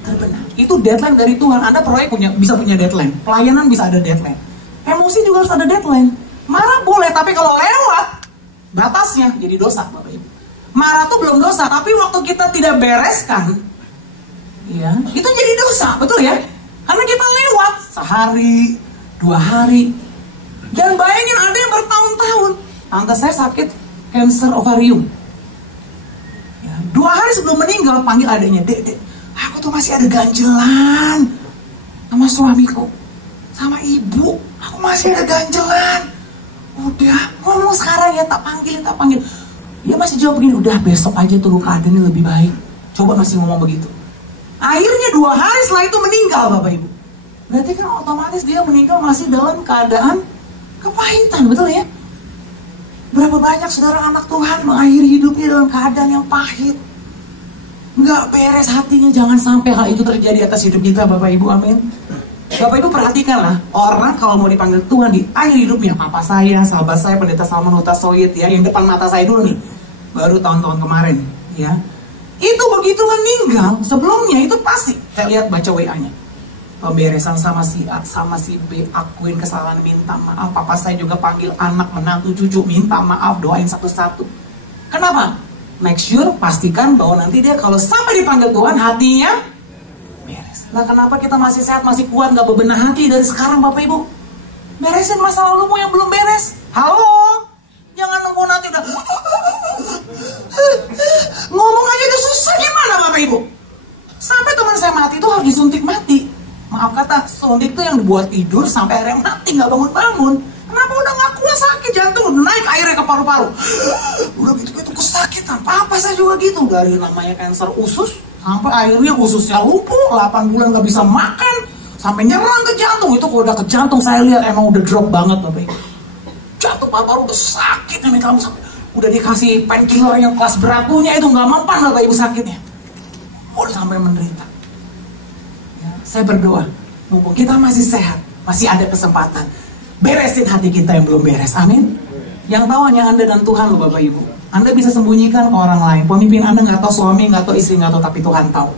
terbenam. Itu deadline dari Tuhan. Anda proyek bisa punya deadline, pelayanan bisa ada deadline, emosi juga harus ada deadline. Marah boleh, tapi kalau lewat batasnya jadi dosa, Bapak Ibu. Marah tuh belum dosa, tapi waktu kita tidak bereskan, ya, itu jadi dosa, betul ya? Karena kita lewat sehari, 2 hari. Dan bayangin ada yang bertahun-tahun. Tante saya sakit kanker ovarium. Ya, 2 hari sebelum meninggal panggil adiknya, Dek, aku tuh masih ada ganjelan sama suamiku, sama ibu. Aku masih ada ganjelan. Udah, ngomong sekarang ya, tak panggil. Dia masih jawab begini, udah besok aja tunggu keadaannya lebih baik. Coba masih ngomong begitu. Akhirnya 2 hari setelah itu meninggal, Bapak Ibu. Berarti kan otomatis dia meninggal masih dalam keadaan kepahitan, betul ya? Berapa banyak saudara anak Tuhan mengakhiri hidupnya dalam keadaan yang pahit. nggak beres hatinya. Jangan sampai hal itu terjadi atas hidup kita, Bapak Ibu. Amin. Bapak Ibu perhatikanlah, orang kalau mau dipanggil Tuhan di akhir hidupnya, papa saya, sahabat saya, pendeta Salman Hutasoid ya, yang depan mata saya dulu nih, baru tahun-tahun kemarin ya, itu begitu meninggal, sebelumnya itu pasti saya lihat baca WA-nya, pemberesan sama si A, sama si B, akuin kesalahan, minta maaf. Papa saya juga panggil anak, menantu, cucu, minta maaf, doain satu-satu. Kenapa? Make sure, pastikan bahwa nanti dia kalau sampai dipanggil Tuhan, hatinya beres. Nah, kenapa kita masih sehat, masih kuat, gak bebenah hati dari sekarang, Bapak Ibu? Beresin masa lalumu yang belum beres. Halo? Jangan nunggu nanti udah ngomong aja udah susah, gimana Bapak Ibu? Sampai teman saya mati itu harus disuntik mati. Maaf kata, suntik itu yang dibuat tidur sampai akhirnya mati, gak bangun-bangun. Kenapa? Udah gak kuat, sakit jantung, naik airnya ke paru-paru. Udah gitu-gitu kesakitan. Papa saya juga gitu, dari namanya kanker usus sampai akhirnya ususnya lumpuh, 8 bulan gak bisa makan, sampai nyerang ke jantung. Itu kalau udah ke jantung saya lihat emang udah drop banget, Bapak Ibu. Jantung paru-paru udah sakit, udah dikasih painkiller yang kelas beratunya itu gak mempan, Bapak Ibu, sakitnya. Udah sampai menderita. Ya, saya berdoa, mumpung kita masih sehat, masih ada kesempatan, beresin hati kita yang belum beres. Amin. Yang tahu hanya Anda dan Tuhan loh, Bapak Ibu. Anda bisa sembunyikan ke orang lain. Pemimpin Anda nggak tahu, suami nggak tahu, istri nggak tahu, tapi Tuhan tahu.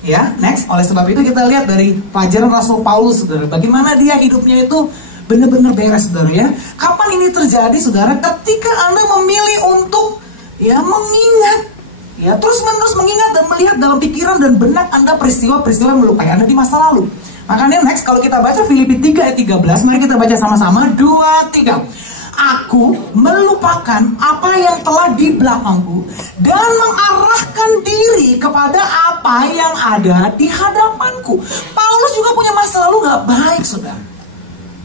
Ya, next. Oleh sebab itu kita lihat dari pelajaran Rasul Paulus, saudara. Bagaimana dia hidupnya itu benar-benar beres, saudara ya. Kapan ini terjadi, saudara? Ketika Anda memilih untuk ya mengingat, ya terus-menerus mengingat dan melihat dalam pikiran dan benak Anda peristiwa-peristiwa yang melukai Anda di masa lalu. Makanya next, kalau kita baca Filipi 3 ayat 13, mari kita baca sama-sama. 2, 3. Aku melupakan apa yang telah di belakangku dan mengarahkan diri kepada apa yang ada di hadapanku. Paulus juga punya masa lalu gak baik, saudara.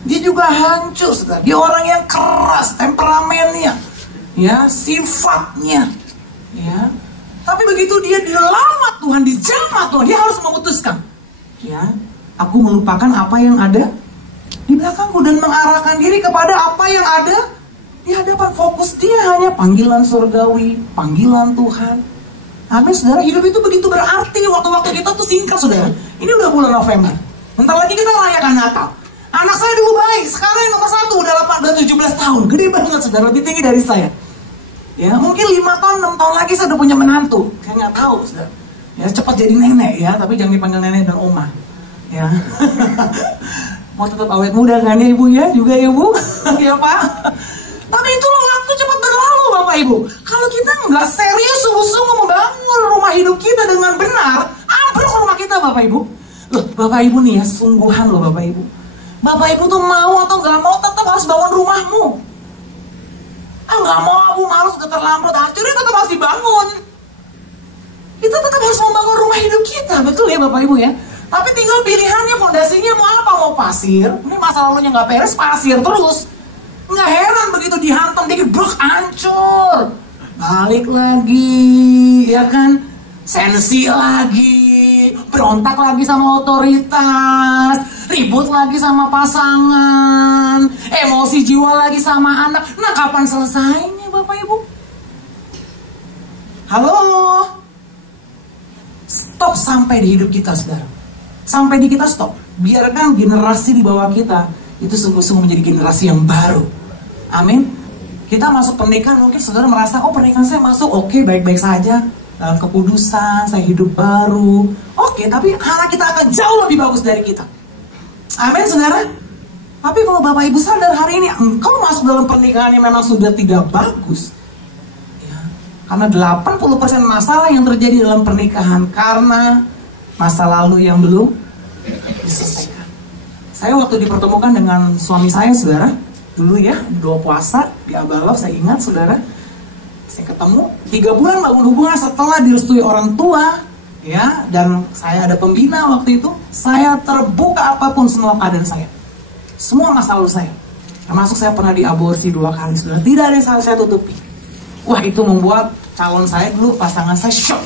Dia juga hancur, saudara. Dia orang yang keras, temperamennya, ya, sifatnya, ya. Tapi begitu dia dilamat Tuhan, dijamah Tuhan, dia harus memutuskan, ya, aku melupakan apa yang ada di belakangku dan mengarahkan diri kepada apa yang ada di hadapan. Fokus dia hanya panggilan surgawi, panggilan Tuhan. Amin, saudara. Hidup itu begitu berarti. Waktu-waktu kita tuh singkat, saudara. Ini udah bulan November, bentar lagi kita merayakan Natal. Anak saya dulu baik, sekarang yang nomor 1 udah 17 tahun, gede banget, saudara, lebih tinggi dari saya. Ya, mungkin 5 tahun, 6 tahun lagi saya udah punya menantu. Saya nggak tahu, saudara. Ya, cepat jadi nenek ya, tapi jangan dipanggil nenek dan oma. Ya. Mau tetap awet muda kan ya Ibu ya? Juga ya Ibu? Ya Pak? Tapi itulah waktu cepat berlalu Bapak Ibu. Kalau kita nggak serius sungguh-sungguh membangun rumah hidup kita dengan benar, ambruk rumah kita Bapak Ibu. Loh Bapak Ibu nih ya, sungguhan loh Bapak Ibu. Bapak Ibu tuh mau atau nggak mau tetap harus bangun rumahmu. Ah nggak mau, Abu malas udah terlambat hancur, ya tetap harus dibangun. Kita tetap harus membangun rumah hidup kita, betul ya Bapak Ibu ya? Tapi tinggal pilihannya, fondasinya mau apa? Mau pasir? Ini masa lalunya nggak beres, pasir terus. Nggak heran begitu dihantam dikit, bruk, hancur. Balik lagi, ya kan? Sensi lagi, berontak lagi sama otoritas, ribut lagi sama pasangan, emosi jiwa lagi sama anak. Nah, kapan selesainya Bapak Ibu? Halo? Stop sampai di hidup kita, saudara. Sampai di kita stop. Biarkan generasi di bawah kita itu sungguh-sungguh menjadi generasi yang baru. Amin. Kita masuk pernikahan, mungkin saudara merasa, oh pernikahan saya masuk, oke, baik-baik saja, dalam kekudusan, saya hidup baru. Oke, tapi anak kita akan jauh lebih bagus dari kita. Amin, saudara. Tapi kalau Bapak Ibu sadar hari ini engkau masuk dalam pernikahan yang memang sudah tidak bagus, ya, karena 80% masalah yang terjadi dalam pernikahan karena masa lalu yang belum diselesaikan. Saya waktu dipertemukan dengan suami saya, saudara, dulu ya, doa puasa di Abalov, saya ingat, saudara, saya ketemu 3 bulan bangun hubungan setelah direstui orang tua, ya, dan saya ada pembina waktu itu. Saya terbuka apapun semua keadaan saya, semua masa lalu saya, termasuk saya pernah diaborsi 2 kali, saudara. Tidak ada yang saya tutupi. Wah, itu membuat calon saya dulu, pasangan saya, shock.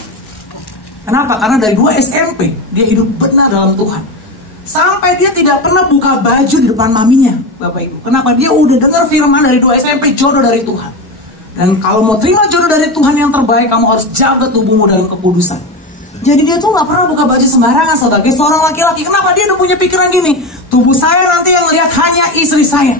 Kenapa? Karena dari 2 SMP dia hidup benar dalam Tuhan. Sampai dia tidak pernah buka baju di depan maminya, Bapak Ibu. Kenapa? Dia udah dengar firman dari 2 SMP, jodoh dari Tuhan. Dan kalau mau terima jodoh dari Tuhan yang terbaik, kamu harus jaga tubuhmu dalam kekudusan. Jadi dia tuh nggak pernah buka baju sembarangan sebagai seorang laki-laki. Kenapa? Dia udah punya pikiran gini, tubuh saya nanti yang lihat hanya istri saya.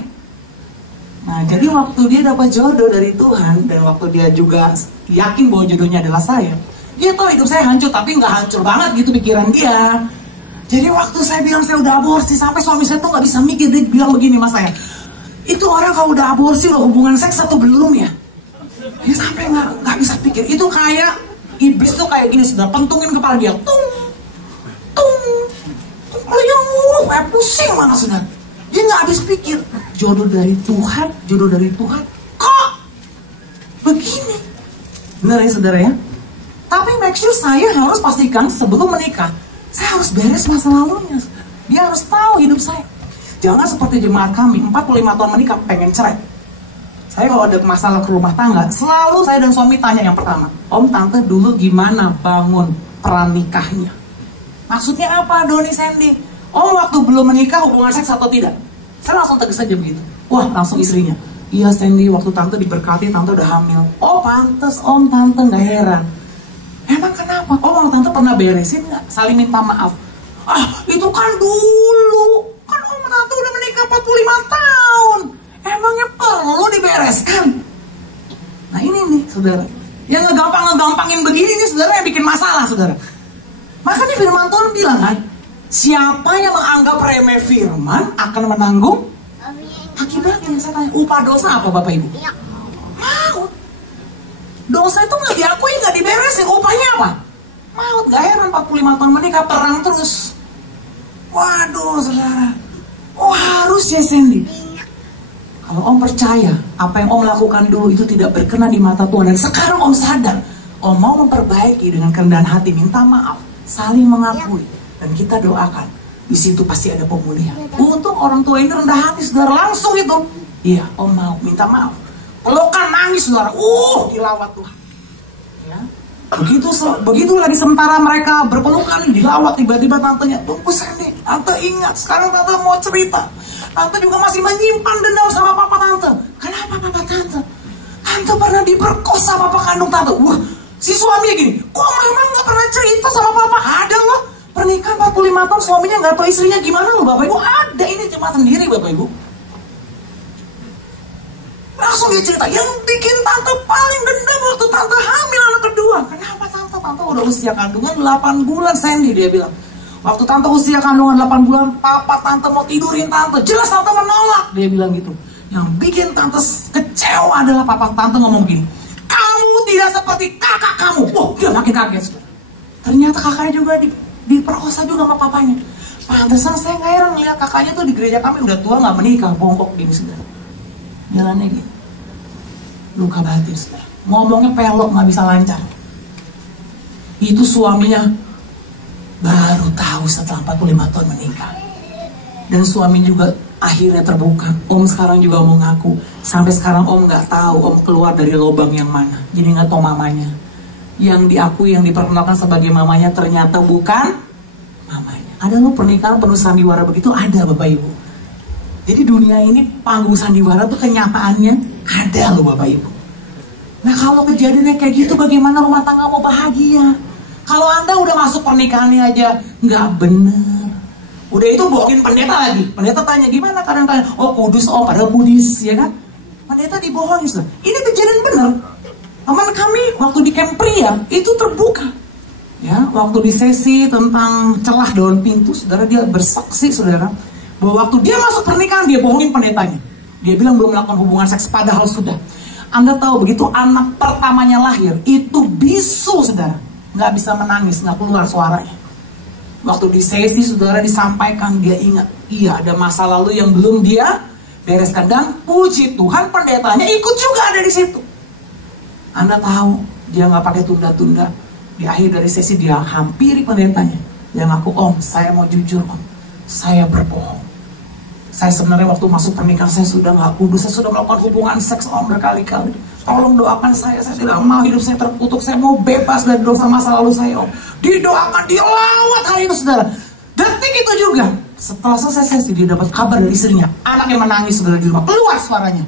Nah, jadi waktu dia dapat jodoh dari Tuhan, dan waktu dia juga yakin bahwa jodohnya adalah saya, dia tahu hidup saya hancur, tapi nggak hancur banget gitu pikiran dia. Jadi waktu saya bilang saya udah aborsi, sampai suami saya tuh nggak bisa mikir. Dia bilang begini mas saya, itu orang kalau udah aborsi udah hubungan seks atau belum ya? Dia sampai nggak bisa pikir. Itu kayak iblis tuh kayak gini, sudah pentungin kepala dia, tung, tung, kayak pusing mana sudah. Dia nggak habis pikir, jodoh dari Tuhan, kok begini? Benar ya saudara ya? Tapi make sure saya harus pastikan sebelum menikah, saya harus beres masa lalunya. Dia harus tahu hidup saya. Jangan seperti jemaat kami, 45 tahun menikah, pengen cerai. Saya kalau ada masalah ke rumah tangga, selalu saya dan suami tanya yang pertama, Om, Tante dulu gimana bangun pranikahnya? Maksudnya apa, Doni, Sandy? Om waktu belum menikah hubungan seks atau tidak? Saya langsung tegas aja begitu. Wah, langsung istrinya. Iya Sandy, waktu Tante diberkati, Tante udah hamil. Oh pantes Om, Tante gak heran. Emang kenapa? Om, Tante pernah beresin gak? Saling minta maaf. Ah, itu kan dulu. Kan Om, Tante udah menikah 45 tahun. Emangnya perlu dibereskan? Nah ini nih saudara, yang ngegampangin begini nih saudara, yang bikin masalah saudara. Makanya firman Tuhan bilang kan, siapa yang menganggap remeh firman akan menanggung akibatnya. Saya tanya, upah dosa apa Bapak Ibu? Maut. Dosa itu nggak diakui, nggak diberesin, upahnya apa? Maut. Gak heran 45 tahun menikah, perang terus. Waduh saudara, oh harus ya Sandy. Kalau Om percaya apa yang Om lakukan dulu itu tidak berkenan di mata Tuhan, dan sekarang Om sadar, Om mau memperbaiki dengan kerendahan hati, minta maaf, saling mengakui, dan kita doakan, di situ pasti ada pemulihan. Untung orang tua ini rendah hati saudara, langsung itu, iya Om mau minta maaf, pelukan nangis saudara, dilawat Tuhan. Ya. Begitu lagi sementara mereka berpelukan, dilawat, tiba-tiba tantenya, tunggu Sandy, Tante ingat, sekarang Tante mau cerita. Tante juga masih menyimpan dendam sama papa Tante. Kenapa papa Tante? Tante pernah diperkosa papa kandung Tante. Wah, si suaminya gini, kok mama gak pernah cerita sama papa? Ada loh, pernikahan 45 tahun suaminya gak tahu istrinya gimana loh Bapak Ibu. Ada, ini cuma sendiri Bapak Ibu. Langsung dia cerita, yang bikin Tante paling dendam waktu Tante hamil anak kedua. Kenapa Tante? Tante udah usia kandungan 8 bulan Sandy, dia bilang. Waktu Tante usia kandungan 8 bulan, papa Tante mau tidurin Tante. Jelas Tante menolak, dia bilang gitu. Yang bikin Tante kecewa adalah papa Tante ngomong gini, kamu tidak seperti kakak kamu. Wah, dia makin kaget. Ternyata kakaknya juga diperkosa juga sama papanya. Pantesan saya gak heran ngeliat kakaknya tuh di gereja kami udah tua gak menikah, bongkok gini saudara. Jalannya gini, luka batin saudara. Ngomongnya pelok, gak bisa lancar. Itu suaminya baru tahu setelah 45 tahun menikah. Dan suami juga akhirnya terbuka. Om sekarang juga mau ngaku, sampai sekarang Om gak tahu Om keluar dari lubang yang mana. Jadi gak tahu mamanya. Yang diakui, yang diperkenalkan sebagai mamanya ternyata bukan mamanya. Ada loh pernikahan penuh sandiwara begitu, ada Bapak Ibu. Jadi dunia ini panggung sandiwara tuh kenyataannya ada loh Bapak Ibu. Nah kalau kejadiannya kayak gitu, bagaimana rumah tangga mau bahagia? Kalau Anda udah masuk pernikahannya aja nggak bener, udah itu bohongin pendeta lagi. Pendeta tanya gimana kadang-kadang, oh kudus, oh padahal kudis, ya kan? Pendeta dibohongin. Ini kejadian bener. Teman kami waktu di camp pria itu terbuka, ya waktu di sesi tentang celah daun pintu, saudara, dia bersaksi saudara bahwa waktu dia masuk pernikahan dia bohongin pendetanya. Dia bilang belum melakukan hubungan seks, padahal sudah. Anda tahu begitu anak pertamanya lahir itu bisu saudara. Nggak bisa menangis, nggak keluar suaranya. Waktu di sesi saudara disampaikan, dia ingat, iya ada masa lalu yang belum dia bereskan, dan puji Tuhan pendetanya ikut juga ada di situ. Anda tahu dia nggak pakai tunda-tunda, di akhir dari sesi dia hampiri pendetanya, dia ngaku, Om saya mau jujur Om, saya berbohong. Saya sebenarnya waktu masuk pernikahan saya sudah nggak kudus, saya sudah melakukan hubungan seks Om berkali-kali. Tolong doakan saya tidak mau hidup saya terkutuk, saya mau bebas dari dosa masa lalu saya Om. Didoakan, dilawat hari itu saudara. Detik itu juga, setelah selesai sesi dia dapat kabar dari istrinya, anaknya menangis saudara di rumah, keluar suaranya.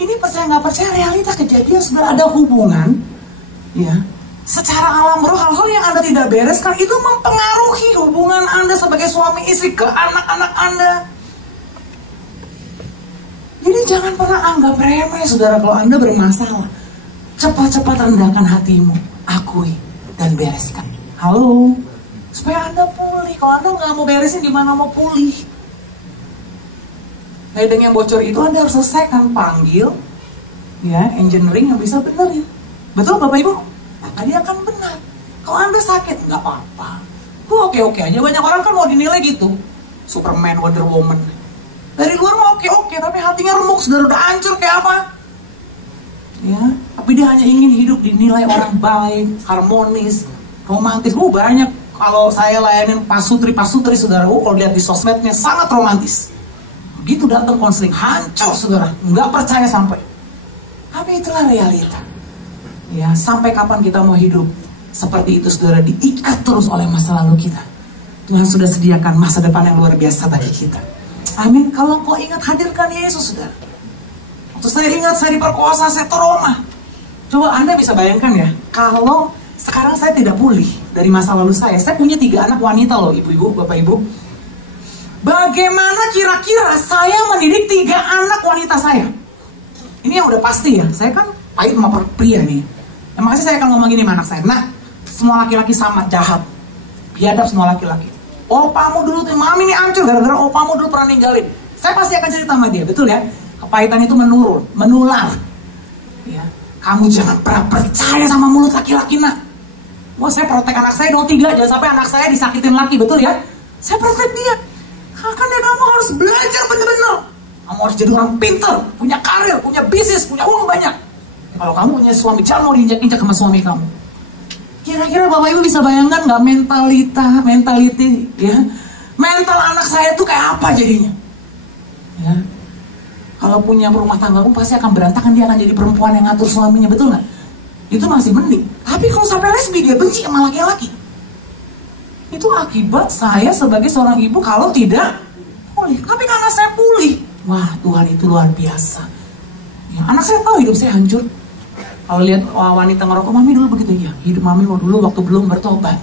Ini percaya nggak percaya realita kejadian saudara, ada hubungan, ya Secara alam roh, hal-hal yang Anda tidak bereskan itu mempengaruhi hubungan Anda sebagai suami istri ke anak-anak Anda. Jadi jangan pernah anggap remeh, saudara, kalau Anda bermasalah. Cepat-cepat rendahkan hatimu, akui, dan bereskan. Halo, supaya Anda pulih. Kalau Anda nggak mau beresin, gimana mau pulih? Ledeng yang bocor itu Anda harus selesaikan, panggil ya engineering yang bisa benerin. Betul Bapak Ibu? Maka dia akan benar. Kalau Anda sakit, nggak apa-apa. Gue oke-oke aja. Banyak orang kan mau dinilai gitu, Superman, Wonder Woman. Dari luar mau oke-oke, tapi hatinya remuk, saudara, udah hancur kayak apa? Ya, tapi dia hanya ingin hidup dinilai orang baik, harmonis, romantis. Banyak kalau saya layanin pasutri, saudara. Kalau lihat di sosmednya sangat romantis. Begitu datang konseling, hancur, saudara. Nggak percaya sampai. Tapi itulah realita. Ya, sampai kapan kita mau hidup seperti itu, saudara, diikat terus oleh masa lalu kita. Tuhan sudah sediakan masa depan yang luar biasa bagi kita. Amin. Kalau kau ingat, hadirkan Yesus, saudara. Waktu saya ingat saya diperkosa, saya trauma. Coba Anda bisa bayangkan ya, kalau sekarang saya tidak pulih dari masa lalu saya punya 3 anak wanita loh, ibu-ibu, bapak-ibu. Bagaimana kira-kira saya mendidik 3 anak wanita saya? Ini yang udah pasti ya, saya kan pahit sama pria nih. Makanya saya akan ngomong gini sama anak saya, nah, semua laki-laki sama jahat, biadab semua laki-laki. Opamu dulu tuh, mami ini hancur gara-gara opamu dulu pernah ninggalin. Saya pasti akan cerita sama dia, betul ya? Kepahitan itu menular. Ya, kamu jangan pernah percaya sama mulut laki-laki, nak. Wah, saya protek anak saya dong, 3, jangan sampai anak saya disakitin laki, betul ya? Saya protek dia. Makanya kamu harus belajar bener-bener. Kamu harus jadi orang pintar, punya karir, punya bisnis, punya uang banyak. Kalau kamu punya suami, jangan mau diinjak-injak sama suami kamu. Kira-kira Bapak Ibu bisa bayangkan nggak mentality, ya? Mental anak saya itu kayak apa jadinya? Ya. Kalau punya rumah tangga pun pasti akan berantakan, dia akan jadi perempuan yang ngatur suaminya, betul nggak? Itu masih mending. Tapi kalau sampai lesbi, dia benci sama laki-laki. Itu akibat saya sebagai seorang ibu kalau tidak pulih. Tapi karena saya pulih, wah, Tuhan itu luar biasa. Ya, anak saya tahu hidup saya hancur. Kalau lihat wanita ngerokok, mami dulu begitu ya. Hidup mami dulu waktu belum bertobat,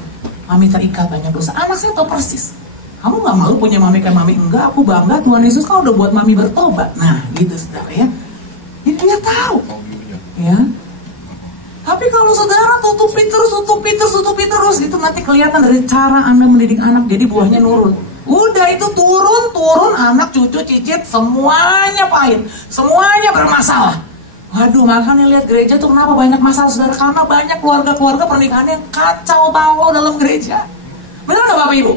mami terikat banyak dosa. Anak saya tahu persis. Kamu nggak malu punya mami kayak mami? Enggak, aku bangga. Tuhan Yesus kan udah buat mami bertobat. Nah, gitu saudara ya. Jadi dia tahu. Ya. Tapi kalau saudara tutupi terus, itu nanti kelihatan dari cara Anda mendidik anak. Jadi buahnya nurut. Udah itu turun, anak, cucu, cicit, semuanya pahit. Semuanya bermasalah. Waduh, makanya lihat gereja tuh kenapa banyak masalah, saudara. Karena banyak keluarga-keluarga pernikahan yang kacau balau dalam gereja. Benar nggak Bapak Ibu?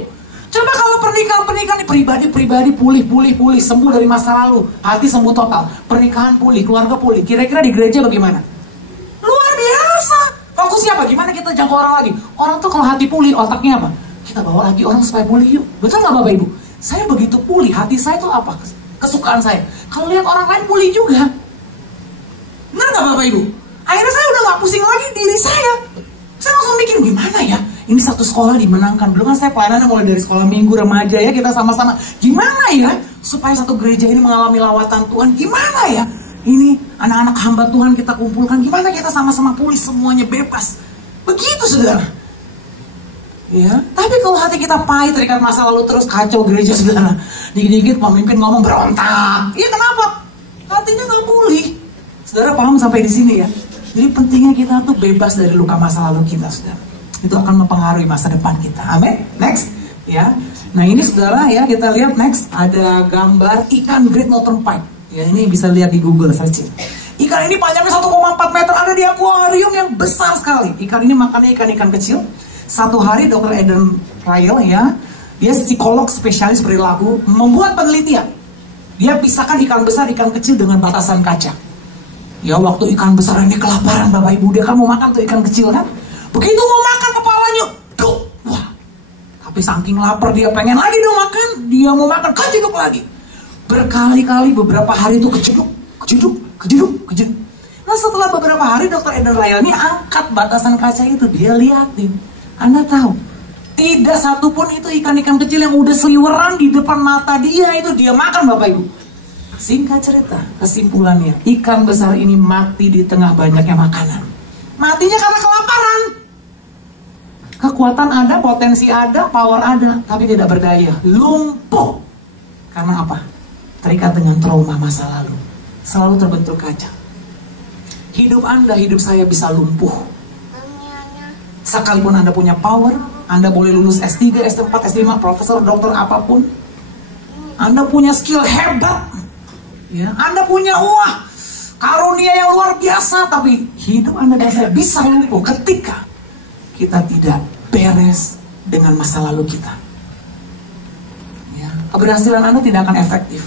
Coba kalau pernikahan pribadi pulih, sembuh dari masa lalu, hati sembuh total, pernikahan pulih, keluarga pulih. Kira-kira di gereja bagaimana? Luar biasa. Fokusnya apa? Gimana kita jangkau orang lagi? Orang tuh kalau hati pulih, otaknya apa? Kita bawa lagi orang supaya pulih yuk. Betul nggak Bapak Ibu? Saya begitu pulih, hati saya tuh apa? Kesukaan saya. Kalau lihat orang lain pulih juga. Benar nggak Bapak Ibu? Akhirnya saya udah nggak pusing lagi diri saya. Saya langsung mikir gimana ya? Ini satu sekolah dimenangkan. Dulu kan saya pelayanan mulai dari sekolah minggu remaja ya, kita sama-sama. Gimana ya supaya satu gereja ini mengalami lawatan Tuhan? Gimana ya? Ini anak-anak hamba Tuhan kita kumpulkan. Gimana kita sama-sama pulih, semuanya bebas? Begitu saudara. Ya, tapi kalau hati kita pahit, terikat masa lalu terus, kacau gereja saudara. Dikit-dikit pemimpin ngomong berontak. Iya kenapa? Hatinya nggak pulih. Saudara paham sampai di sini ya? Jadi pentingnya kita tuh bebas dari luka masa lalu kita, saudara. Itu akan mempengaruhi masa depan kita. Amin. Next, ya. Nah ini saudara ya, kita lihat next ada gambar ikan Great Northern Pike. Ya ini bisa lihat di Google searching. Ikan ini panjangnya 1,4 meter, ada di akuarium yang besar sekali. Ikan ini makannya ikan-ikan kecil. Satu hari Dr. Eden Ryle ya, dia psikolog spesialis perilaku, membuat penelitian. Dia pisahkan ikan besar, ikan kecil dengan batasan kaca. Ya waktu ikan besar ini kelaparan Bapak Ibu, dia kan mau makan tuh ikan kecil kan. Begitu mau makan kepalanya, duh, wah. Tapi saking lapar dia pengen lagi dong makan, dia mau makan, kejeduk lagi. Berkali-kali beberapa hari itu kejeduk. Nah setelah beberapa hari Dr. Eden Ryle ini angkat batasan kaca itu, dia liatin. Anda tahu, tidak satupun itu ikan-ikan kecil yang udah seliweran di depan mata dia itu dia makan Bapak Ibu. Singkat cerita, kesimpulannya, ikan besar ini mati di tengah banyaknya makanan. Matinya karena kelaparan. Kekuatan ada, potensi ada, power ada, tapi tidak berdaya. Lumpuh. Karena apa? Terikat dengan trauma masa lalu. Selalu terbentur kaca. Hidup Anda, hidup saya bisa lumpuh. Sekalipun Anda punya power, Anda boleh lulus S3, S4, S5, profesor, dokter, apapun. Anda punya skill hebat. Ya, Anda punya karunia yang luar biasa, tapi hidup Anda dan saya bisa lumpuh ketika kita tidak beres dengan masa lalu kita. Ya, keberhasilan Anda tidak akan efektif.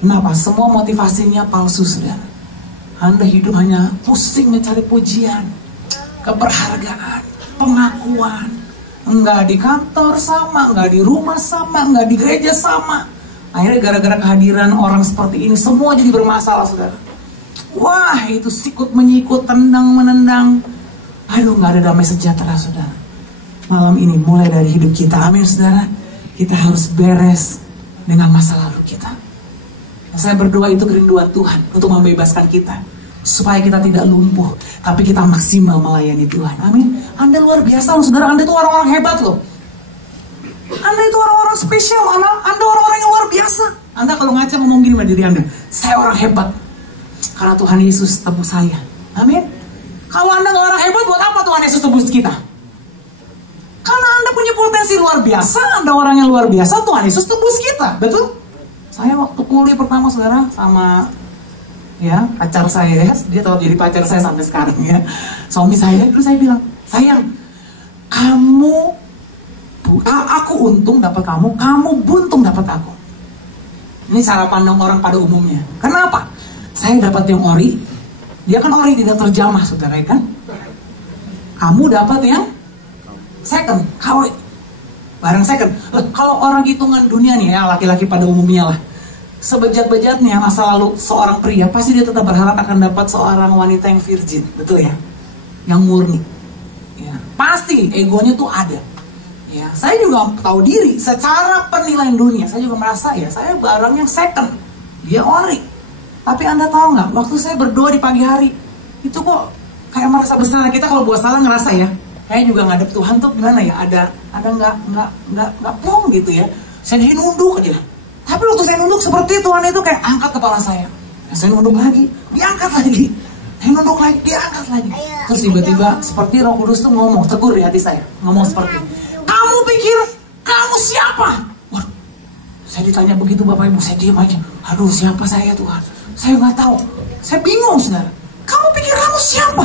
Kenapa? Semua motivasinya palsu, saudara. Anda hidup hanya pusing mencari pujian, keberhargaan, pengakuan. Enggak di kantor sama, enggak di rumah sama, enggak di gereja sama. Akhirnya gara-gara kehadiran orang seperti ini, semua jadi bermasalah, saudara. Wah, itu sikut menyikut, tendang menendang. Aduh, nggak ada damai sejahtera, saudara. Malam ini mulai dari hidup kita, amin, saudara. Kita harus beres dengan masa lalu kita. Saya berdoa itu kerinduan Tuhan untuk membebaskan kita, supaya kita tidak lumpuh, tapi kita maksimal melayani Tuhan, amin. Anda luar biasa loh, saudara. Anda itu orang-orang hebat loh. Anda itu orang-orang spesial, Anda orang-orang yang luar biasa. Anda kalau ngaca ngomong gini sama diri Anda, saya orang hebat, karena Tuhan Yesus tebus saya, amin. Kalau Anda nggak orang hebat, buat apa Tuhan Yesus tebus kita? Karena Anda punya potensi luar biasa, Anda orang yang luar biasa, Tuhan Yesus tebus kita, betul? Saya waktu kuliah pertama, saudara, sama ya pacar saya, ya, dia tahu jadi pacar saya sampai sekarang ya, suami saya. Terus saya bilang, sayang, aku untung dapat kamu buntung dapat aku. Ini cara pandang orang pada umumnya. Kenapa? Saya dapat yang ori, dia kan ori tidak terjamah, saudara, kan? Kamu dapat yang second, KW, barang second. Kalau orang hitungan dunia nih ya, laki-laki pada umumnya lah, sebejat-bejatnya masa lalu seorang pria, pasti dia tetap berharap akan dapat seorang wanita yang virgin, betul ya? Yang murni. Ya, pasti egonya tuh ada. Ya, saya juga tahu diri, secara penilaian dunia, saya juga merasa ya, saya barang yang second, dia ori. Tapi Anda tahu nggak, waktu saya berdoa di pagi hari, itu kok kayak merasa bersalah. Kita kalau buat salah ngerasa ya, kayak juga ngadep Tuhan tuh gimana ya, ada nggak plong gitu ya. Saya jadi nunduk aja. Tapi waktu saya nunduk seperti Tuhan itu kayak angkat kepala saya. Saya nunduk lagi, diangkat lagi. Saya nunduk lagi, diangkat lagi. Terus tiba-tiba seperti Roh Kudus tuh ngomong, tegur di hati saya, ngomong seperti, kamu pikir kamu siapa? Waduh, saya ditanya begitu Bapak Ibu, saya diam aja. Aduh, siapa saya Tuhan? Saya nggak tahu. Saya bingung, saudara. Kamu pikir kamu siapa?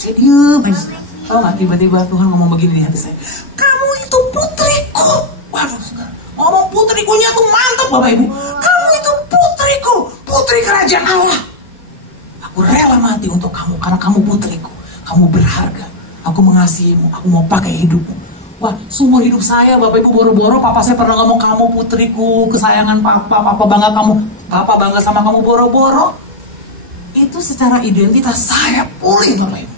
Saya diam aja. Tahu nggak, tiba-tiba Tuhan ngomong begini di hati saya, kamu itu putriku. Waduh, saudara, ngomong putrikunya tuh mantap Bapak Ibu. Kamu itu putriku, putri kerajaan Allah. Aku rela mati untuk kamu karena kamu putriku. Kamu berharga. Aku mengasihimu. Aku mau pakai hidupmu. Wah, seumur hidup saya, Bapak Ibu, boro-boro papa saya pernah ngomong, kamu putriku, kesayangan papa bangga kamu, papa bangga sama kamu, boro-boro. Itu secara identitas saya pulih, Bapak Ibu.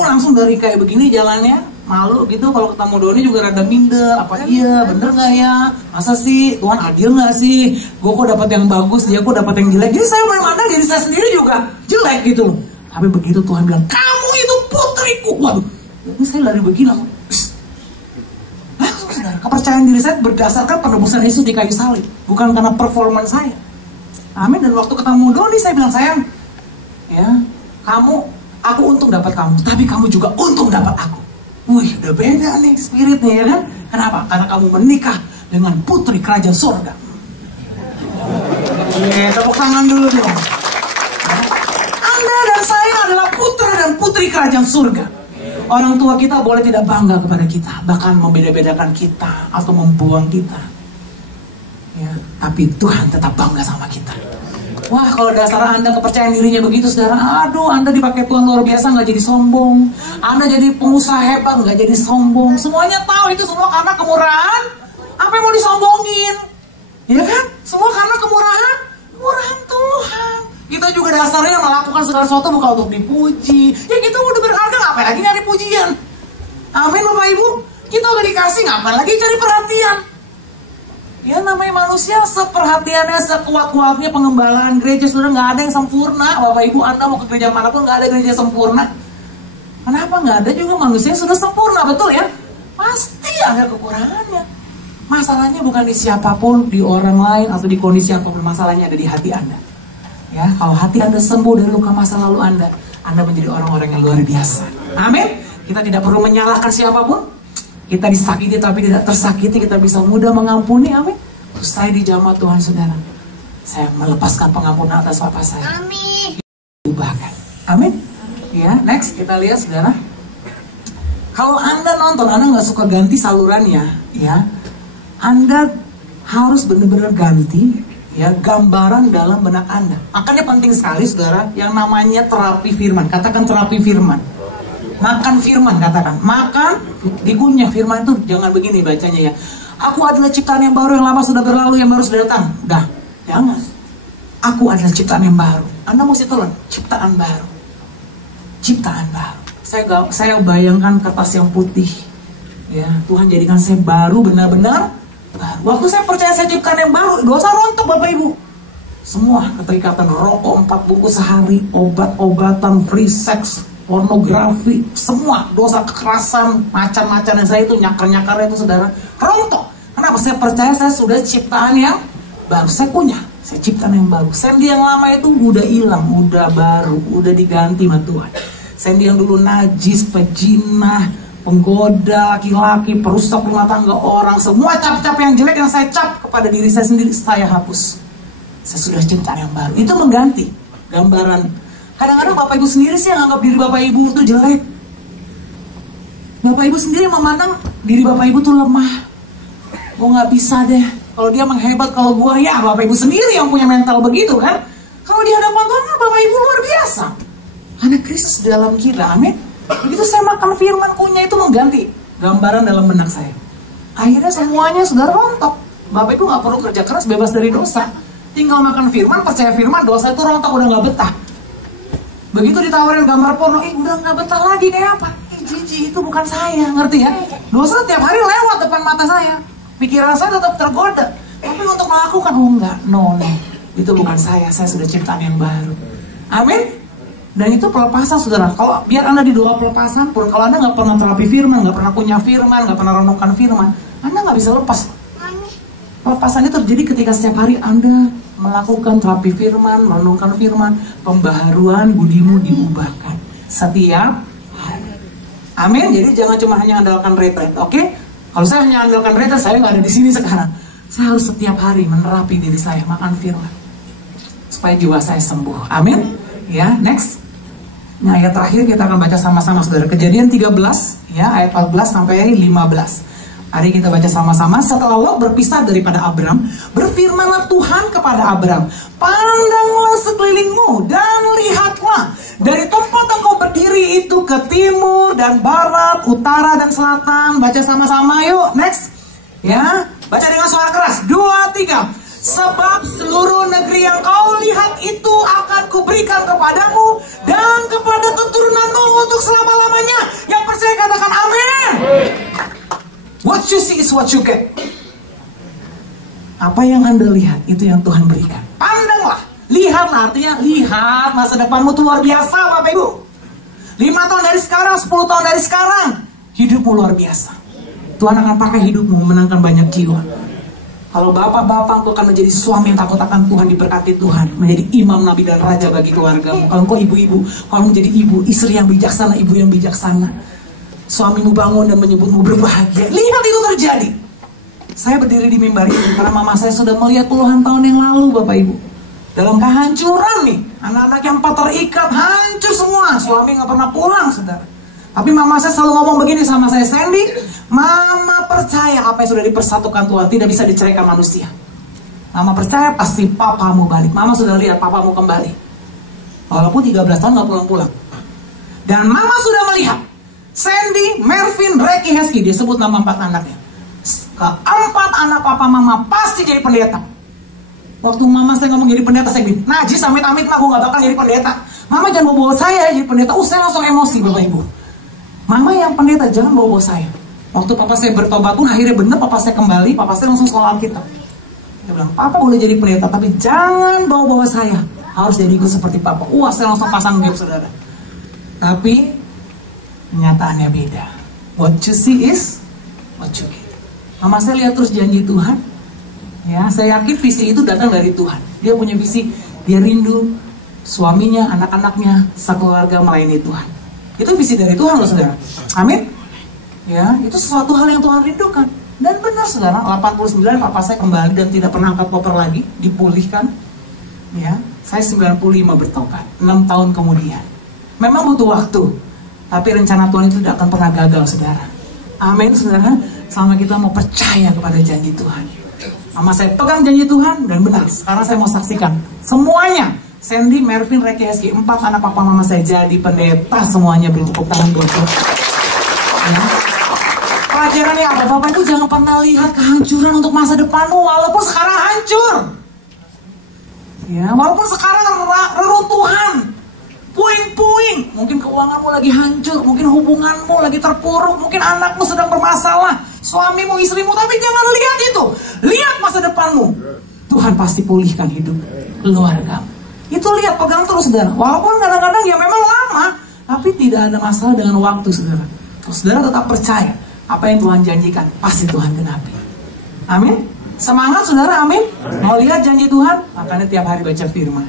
Langsung dari kayak begini jalannya, malu gitu, kalau ketemu Doni juga rada minder, apa iya, bener gak ya? Masa sih, Tuhan adil gak sih? Gue kok dapat yang bagus, dia kok dapat yang jelek. Jadi saya memandang diri saya sendiri juga jelek gitu loh. Tapi begitu Tuhan bilang, kamu itu putriku. Waduh, ini saya lari begini langsung. Saudara, kepercayaan diri saya berdasarkan penebusan Yesus di kayu salib, bukan karena performance saya. Amin. Dan waktu ketemu Doni, saya bilang, sayang, ya, aku untung dapat kamu, tapi kamu juga untung dapat aku. Wih, udah beda nih spiritnya, ya kan? Kenapa? Karena kamu menikah dengan putri kerajaan surga. Tepuk tangan dulu dong. Anda dan saya adalah putra dan putri kerajaan surga. Orang tua kita boleh tidak bangga kepada kita, bahkan membeda-bedakan kita atau membuang kita, ya, tapi Tuhan tetap bangga sama kita. Wah, kalau dasar Anda kepercayaan dirinya begitu, saudara, aduh, Anda dipakai Tuhan luar biasa, nggak jadi sombong. Anda jadi pengusaha hebat, nggak jadi sombong. Semuanya tahu itu semua karena kemurahan. Apa yang mau disombongin? Ya kan? Semua karena kemurahan Tuhan. Kita juga dasarnya melakukan segala sesuatu bukan untuk dipuji. Ya kita udah berharga, ngapain lagi nyari pujian? Amin Bapak Ibu. Kita udah dikasih, ngapain lagi cari perhatian? Ya namanya manusia, seperhatiannya, sekuat-kuatnya pengembalaan gereja, sudah nggak ada yang sempurna. Bapak Ibu, Anda mau ke gereja manapun nggak ada gereja sempurna. Kenapa nggak ada juga manusia yang sudah sempurna, betul ya? Pasti ada kekurangannya. Masalahnya bukan di siapapun, di orang lain atau di kondisi apapun, masalahnya ada di hati Anda. Ya, kalau hati Anda sembuh dari luka masa lalu Anda menjadi orang-orang yang luar biasa. Amin. Kita tidak perlu menyalahkan siapapun. Kita disakiti tapi tidak tersakiti, kita bisa mudah mengampuni. Amin. Terus saya dijamah Tuhan, saudara. Saya melepaskan pengampunan atas papa saya. Amin. Ubahkan. Amin. Ya, next kita lihat, saudara. Kalau Anda nonton, Anda nggak suka ganti salurannya, ya, Anda harus benar-benar ganti, ya, gambaran dalam benak Anda. Makanya penting sekali, saudara, yang namanya terapi firman. Katakan terapi firman. Makan firman, katakan. Makan, dikunyah firman itu jangan begini bacanya ya. Aku adalah ciptaan yang baru, yang lama sudah berlalu, yang baru sudah datang. Dah, jangan. Aku adalah ciptaan yang baru. Anda mesti telan, ciptaan baru. Ciptaan baru. Saya bayangkan kertas yang putih. Ya, Tuhan jadikan saya baru, benar-benar baru. Waktu saya percaya saya ciptaan yang baru, dosa rontok Bapak Ibu. Semua keterikatan, rokok 4 bungkus sehari, obat-obatan, free sex, pornografi, semua dosa kekerasan, macam-macam yang saya itu nyakar-nyakarnya itu, saudara, rontok. Kenapa? Saya percaya saya sudah ciptaan yang baru. Saya punya, saya ciptaan yang baru. Sandy yang lama itu udah hilang, udah baru, udah diganti sama Tuhan. Sandy yang dulu najis, pejinah, penggoda laki-laki, perusak rumah tangga orang, semua cap-cap yang jelek yang saya cap kepada diri saya sendiri, saya hapus. Saya sudah ciptaan yang baru. Itu mengganti gambaran. Kadang-kadang Bapak Ibu sendiri sih yang anggap diri Bapak Ibu itu jelek. Bapak Ibu sendiri memandang diri Bapak Ibu tuh lemah. Oh nggak bisa deh. Kalau dia menghebat, kalau gua ya Bapak Ibu sendiri yang punya mental begitu kan. Kalau di hadapan Tuhan Bapak Ibu luar biasa. Karena Kristus dalam kita, amin. Begitu saya makan firman, kunyah itu mengganti gambaran dalam benak saya. Akhirnya semuanya sudah rontok. Bapak Ibu nggak perlu kerja keras, bebas dari dosa. Tinggal makan firman, percaya firman, dosa itu rontok, udah nggak betah. Begitu ditawarin gambar porno, udah nggak betah lagi kayak apa? Jijik, itu bukan saya, ngerti ya? Dosa tiap hari lewat depan mata saya. Pikiran saya tetap tergoda. Tapi untuk melakukan, oh enggak, no. Itu bukan saya sudah ciptaan yang baru. Amin. Dan itu pelepasan, saudara. Kalau biar Anda di doa pelepasan pun, kalau Anda nggak pernah terapi firman, nggak pernah punya firman, nggak pernah renungkan firman, Anda nggak bisa lepas. Pelepasan itu terjadi ketika setiap hari Anda melakukan terapi firman, merenungkan firman, pembaharuan budimu diubahkan setiap hari. Amin. Jadi jangan cuma hanya andalkan retret, oke? Kalau saya hanya andalkan retret, saya nggak ada di sini sekarang. Saya harus setiap hari menerapi diri saya, makan firman, supaya jiwa saya sembuh. Amin. Ya, next. Nah, ayat terakhir kita akan baca sama-sama, saudara. Kejadian 13, ya, ayat 14 sampai 15. Mari kita baca sama-sama. Setelah Lot berpisah daripada Abram, berfirmanlah Tuhan kepada Abram, pandanglah sekelilingmu dan lihatlah dari tempat engkau berdiri itu ke timur dan barat, utara dan selatan. Baca sama-sama yuk. Next. Ya, baca dengan suara keras. 2, 3. Sebab seluruh negeri yang kau lihat itu akan kuberikan kepadamu dan kepada keturunanmu untuk selama-lamanya. Yang percaya katakan amin. What you see is what you get. Apa yang Anda lihat, itu yang Tuhan berikan. Pandanglah, lihatlah, artinya lihat masa depanmu itu luar biasa Bapak Ibu. 5 tahun dari sekarang, 10 tahun dari sekarang, hidupmu luar biasa. Tuhan akan pakai hidupmu memenangkan banyak jiwa. Kalau bapak-bapak, engkau akan menjadi suami yang takut akan Tuhan, diberkati Tuhan, menjadi imam, nabi, dan raja bagi keluargamu. Kalau engkau ibu-ibu, kalau menjadi ibu, istri yang bijaksana, ibu yang bijaksana, suamimu bangun dan menyebutmu berbahagia. Lihat itu terjadi. Saya berdiri di mimbar ini karena mama saya sudah melihat puluhan tahun yang lalu, Bapak Ibu, dalam kehancuran nih, anak-anak yang 4 terikat, hancur semua, suami nggak pernah pulang, saudara. Tapi mama saya selalu ngomong begini sama saya, Sandy, mama percaya apa yang sudah dipersatukan Tuhan tidak bisa diceraikan manusia. Mama percaya pasti papamu balik. Mama sudah lihat papamu kembali, walaupun 13 tahun nggak pulang-pulang. Dan mama sudah melihat Sandy, Mervin, Reky, Hesky, dia sebut nama 4 anaknya. Keempat anak papa mama pasti jadi pendeta. Waktu mama saya ngomong jadi pendeta, saya bilang, najis, amit-amit mah, gue gak bakal jadi pendeta. Mama jangan bawa saya jadi pendeta. Saya langsung emosi, Bapak Ibu. Mama yang pendeta, jangan bawa saya. Waktu papa saya bertobat pun akhirnya benar, papa saya kembali, papa saya langsung sekolah Alkitab. Dia bilang, papa boleh jadi pendeta, tapi jangan bawa saya. Harus jadi ikut seperti papa. Saya langsung pasang gap, saudara. Tapi Kenyataannya beda. What you see is what you get. Mama saya lihat terus janji Tuhan. Ya, saya yakin visi itu datang dari Tuhan. Dia punya visi, dia rindu suaminya, anak-anaknya, sekeluarga melayani Tuhan. Itu visi dari Tuhan loh saudara. Amin. Ya, itu sesuatu hal yang Tuhan rindukan. Dan benar saudara, 89 papa saya kembali dan tidak pernah angkat koper lagi, dipulihkan. Ya, saya 95 bertobat, 6 tahun kemudian. Memang butuh waktu, tapi rencana Tuhan itu tidak akan pernah gagal saudara. Amin saudara, selama kita mau percaya kepada janji Tuhan. Sama saya pegang janji Tuhan dan benar. Sekarang saya mau saksikan semuanya. Sandy, Mervin, Reki, Heski, 4 anak papa mama saya jadi pendeta semuanya. Beri tepuk tangan buat Tuhan. Ya. Pelajarannya apa? Bapak itu jangan pernah lihat kehancuran untuk masa depanmu walaupun sekarang hancur. Ya, walaupun sekarang reruntuhan, puing-puing, mungkin keuanganmu lagi hancur, mungkin hubunganmu lagi terpuruk, mungkin anakmu sedang bermasalah, suamimu, istrimu, tapi jangan lihat itu. Lihat masa depanmu. Tuhan pasti pulihkan hidup keluarga. Itu lihat, pegang terus saudara. Walaupun kadang-kadang ya memang lama, tapi tidak ada masalah dengan waktu saudara. Kalau saudara tetap percaya apa yang Tuhan janjikan, pasti Tuhan genapi. Amin. Semangat saudara, amin. Mau lihat janji Tuhan, makanya tiap hari baca firman.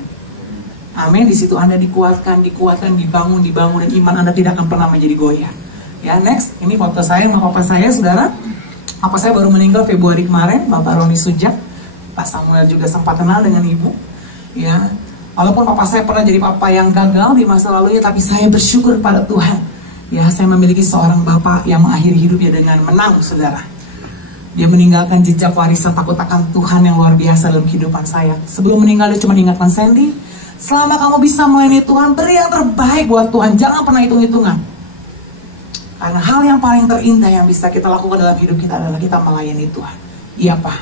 Amin. Di situ Anda dikuatkan, dibangun, dan iman Anda tidak akan pernah menjadi goyah. Ya, next, ini foto saya sama papa saya, saudara. Papa saya baru meninggal Februari kemarin, Bapak Roni Sujak. Pak Samuel juga sempat kenal dengan ibu. Ya, walaupun papa saya pernah jadi papa yang gagal di masa lalunya, tapi saya bersyukur pada Tuhan. Ya, saya memiliki seorang bapak yang mengakhiri hidupnya dengan menang, saudara. Dia meninggalkan jejak warisan takut akan Tuhan yang luar biasa dalam kehidupan saya. Sebelum meninggal dia cuma ingatkan Sandy, selama kamu bisa melayani Tuhan, beri yang terbaik buat Tuhan. Jangan pernah hitung-hitungan. Karena hal yang paling terindah yang bisa kita lakukan dalam hidup kita adalah kita melayani Tuhan. Iya Pak.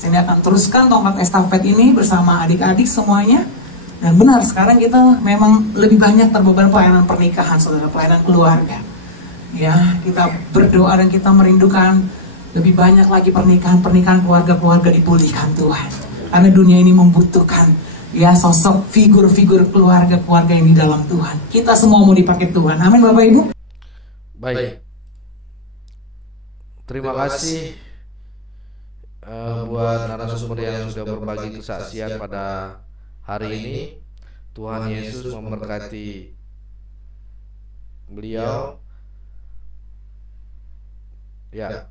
Saya akan teruskan tongkat estafet ini bersama adik-adik semuanya. Dan benar, sekarang kita memang lebih banyak terbeban pelayanan pernikahan, saudara, pelayanan keluarga. Ya, kita berdoa dan kita merindukan lebih banyak lagi pernikahan keluarga-keluarga dipulihkan Tuhan. Karena dunia ini membutuhkan ya sosok figur-figur keluarga-keluarga yang di dalam Tuhan. Kita semua mau dipakai Tuhan. Amin Bapak Ibu. Baik. Terima kasih buat narasumber yang sudah berbagi kesaksian pada hari ini. Tuhan Yesus memberkati beliau. Ya.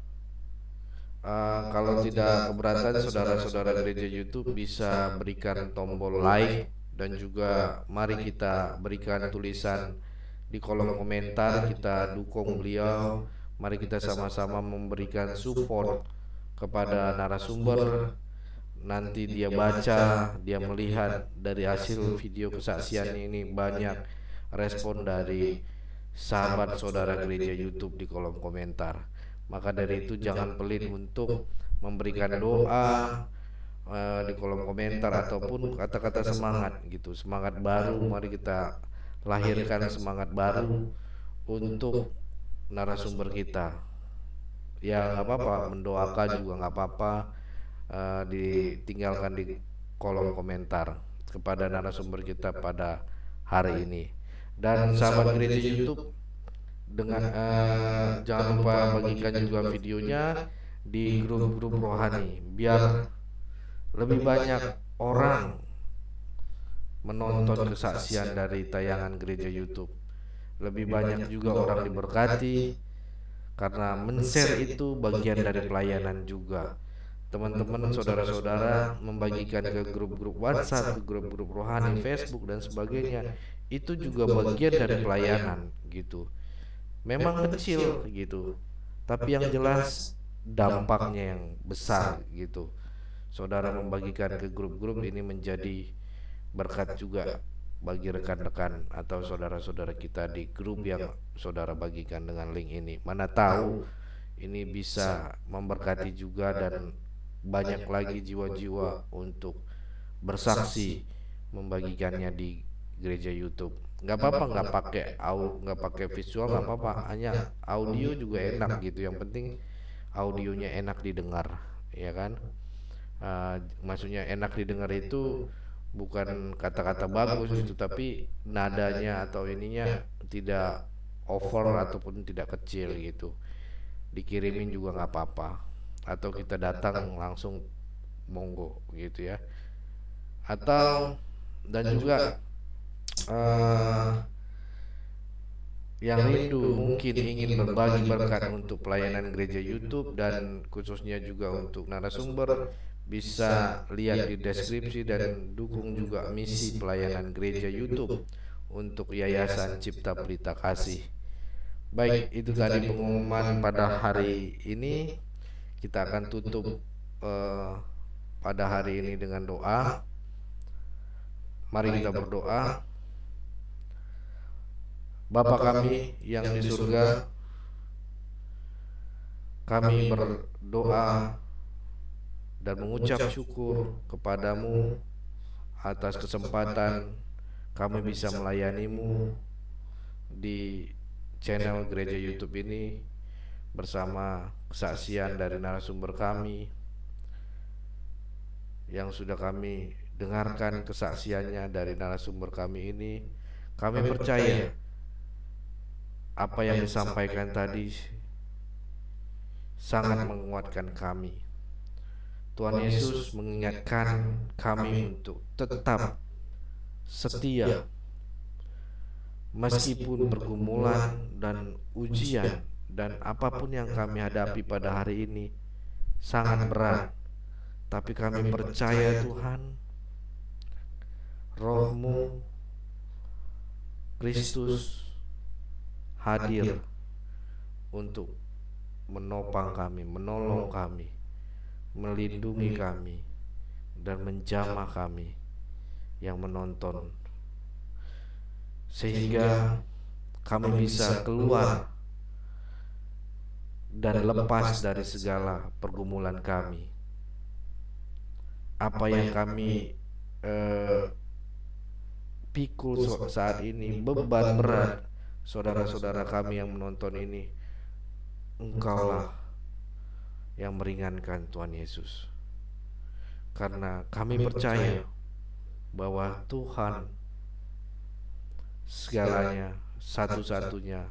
Kalau tidak keberatan, saudara-saudara gereja YouTube bisa berikan tombol like dan juga mari kita berikan tulisan di kolom komentar, kita dukung beliau. Mari kita sama-sama memberikan support kepada narasumber. Nanti dia baca, dia melihat dari hasil video kesaksian ini banyak respon dari sahabat saudara gereja YouTube di kolom komentar. Maka dari itu jangan pelit untuk memberikan doa di kolom komentar ataupun kata-kata semangat gitu, semangat baru. Mari kita lahirkan semangat baru untuk narasumber kita. Ya nggak apa-apa, mendoakan juga nggak apa-apa, ditinggalkan di kolom komentar kepada narasumber kita pada hari ini. Dan sahabat gereja YouTube, dengan jangan lupa bagikan juga videonya di grup-grup rohani biar lebih banyak orang menonton kesaksian dari tayangan gereja YouTube. Lebih banyak juga orang diberkati karena men-share itu bagian dari pelayanan juga. Teman-teman, saudara-saudara membagikan ke grup-grup WhatsApp, ke grup-grup rohani, Facebook dan sebagainya, itu juga bagian dari pelayanan gitu. Memang kecil gitu, tapi yang jelas dampaknya yang besar gitu. Saudara membagikan ke grup-grup ini menjadi berkat juga bagi rekan-rekan atau saudara-saudara kita di grup yang saudara bagikan dengan link ini. Mana tahu ini bisa memberkati juga dan banyak lagi jiwa-jiwa untuk bersaksi membagikannya di gereja YouTube. Nggak apa-apa, nggak pakai visual, nggak apa-apa, hanya audio juga enak gitu. Yang penting audionya enak didengar, ya kan? Maksudnya enak didengar itu bukan kata-kata bagus gitu, tapi nadanya atau ininya tidak over ataupun tidak kecil gitu, dikirimin juga nggak apa-apa, atau kita datang langsung monggo gitu ya. Atau dan juga yang rindu mungkin ingin berbagi berkat untuk pelayanan gereja YouTube dan khususnya juga untuk narasumber, bisa lihat di deskripsi dan dukung juga misi pelayanan gereja YouTube untuk Yayasan Cipta Pelita Kasih. Baik, itu tadi pengumuman pada hari ini. Kita akan tutup pada hari ini dengan doa. Mari kita berdoa. Bapa kami yang di surga, kami berdoa dan mengucap syukur kepadamu atas kesempatan kami bisa melayanimu di channel gereja YouTube ini bersama kesaksian dari narasumber kami yang sudah kami dengarkan kesaksiannya dari narasumber kami ini. Kami percaya apa yang disampaikan tadi sangat menguatkan kami. Tuhan Yesus mengingatkan kami untuk tetap setia meskipun pergumulan dan ujian dan apapun yang kami hadapi pada hari ini sangat berat. Tapi kami percaya Tuhan, Roh-Mu Kristus hadir untuk menopang kami, menolong kami, melindungi kami, dan menjamah kami yang menonton, sehingga kami bisa keluar dan lepas dari segala pergumulan kami. Apa yang kami pikul saat ini, beban berat saudara-saudara kami yang menonton ini, Engkaulah yang meringankan, Tuhan Yesus. Karena kami percaya bahwa Tuhan segalanya, satu-satunya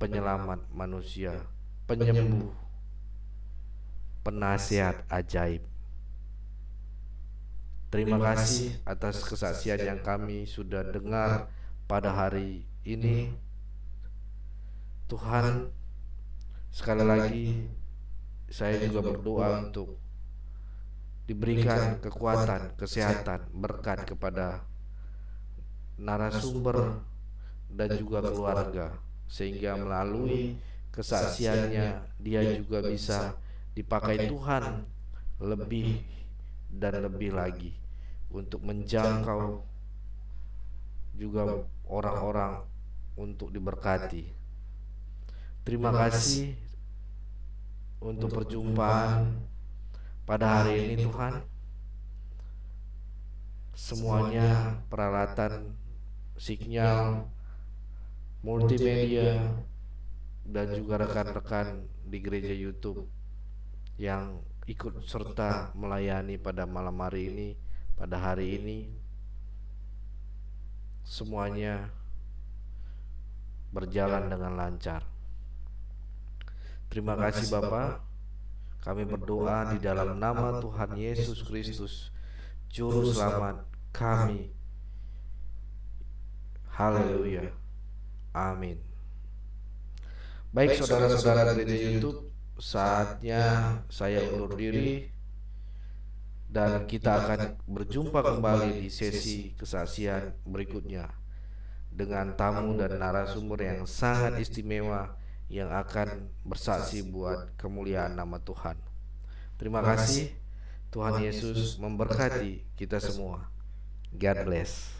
penyelamat manusia, penyembuh, penasihat ajaib. Terima kasih atas kesaksian yang kami sudah dengar pada hari ini. Tuhan, sekali lagi saya juga berdoa untuk diberikan kekuatan, kesehatan, berkat kepada narasumber dan juga keluarga, sehingga melalui kesaksiannya dia juga bisa dipakai Tuhan lebih dan lebih lagi untuk menjangkau juga orang-orang untuk diberkati. Terima kasih untuk perjumpaan pada hari ini Tuhan. Semuanya peralatan sinyal, multimedia, dan juga rekan-rekan di gereja YouTube yang ikut serta melayani pada malam hari ini, pada hari ini, semuanya berjalan dengan lancar. Terima kasih Bapa. Kami berdoa di dalam nama Tuhan Yesus Kristus, Juru Selamat kami. Haleluya. Amin. Baik saudara-saudara gereja YouTube, saatnya saya undur diri dan kita akan berjumpa kembali di sesi kesaksian berikutnya dengan tamu dan narasumber yang sangat istimewa yang akan bersaksi buat kemuliaan nama Tuhan. Terima kasih. Tuhan Yesus memberkati kita semua. God bless.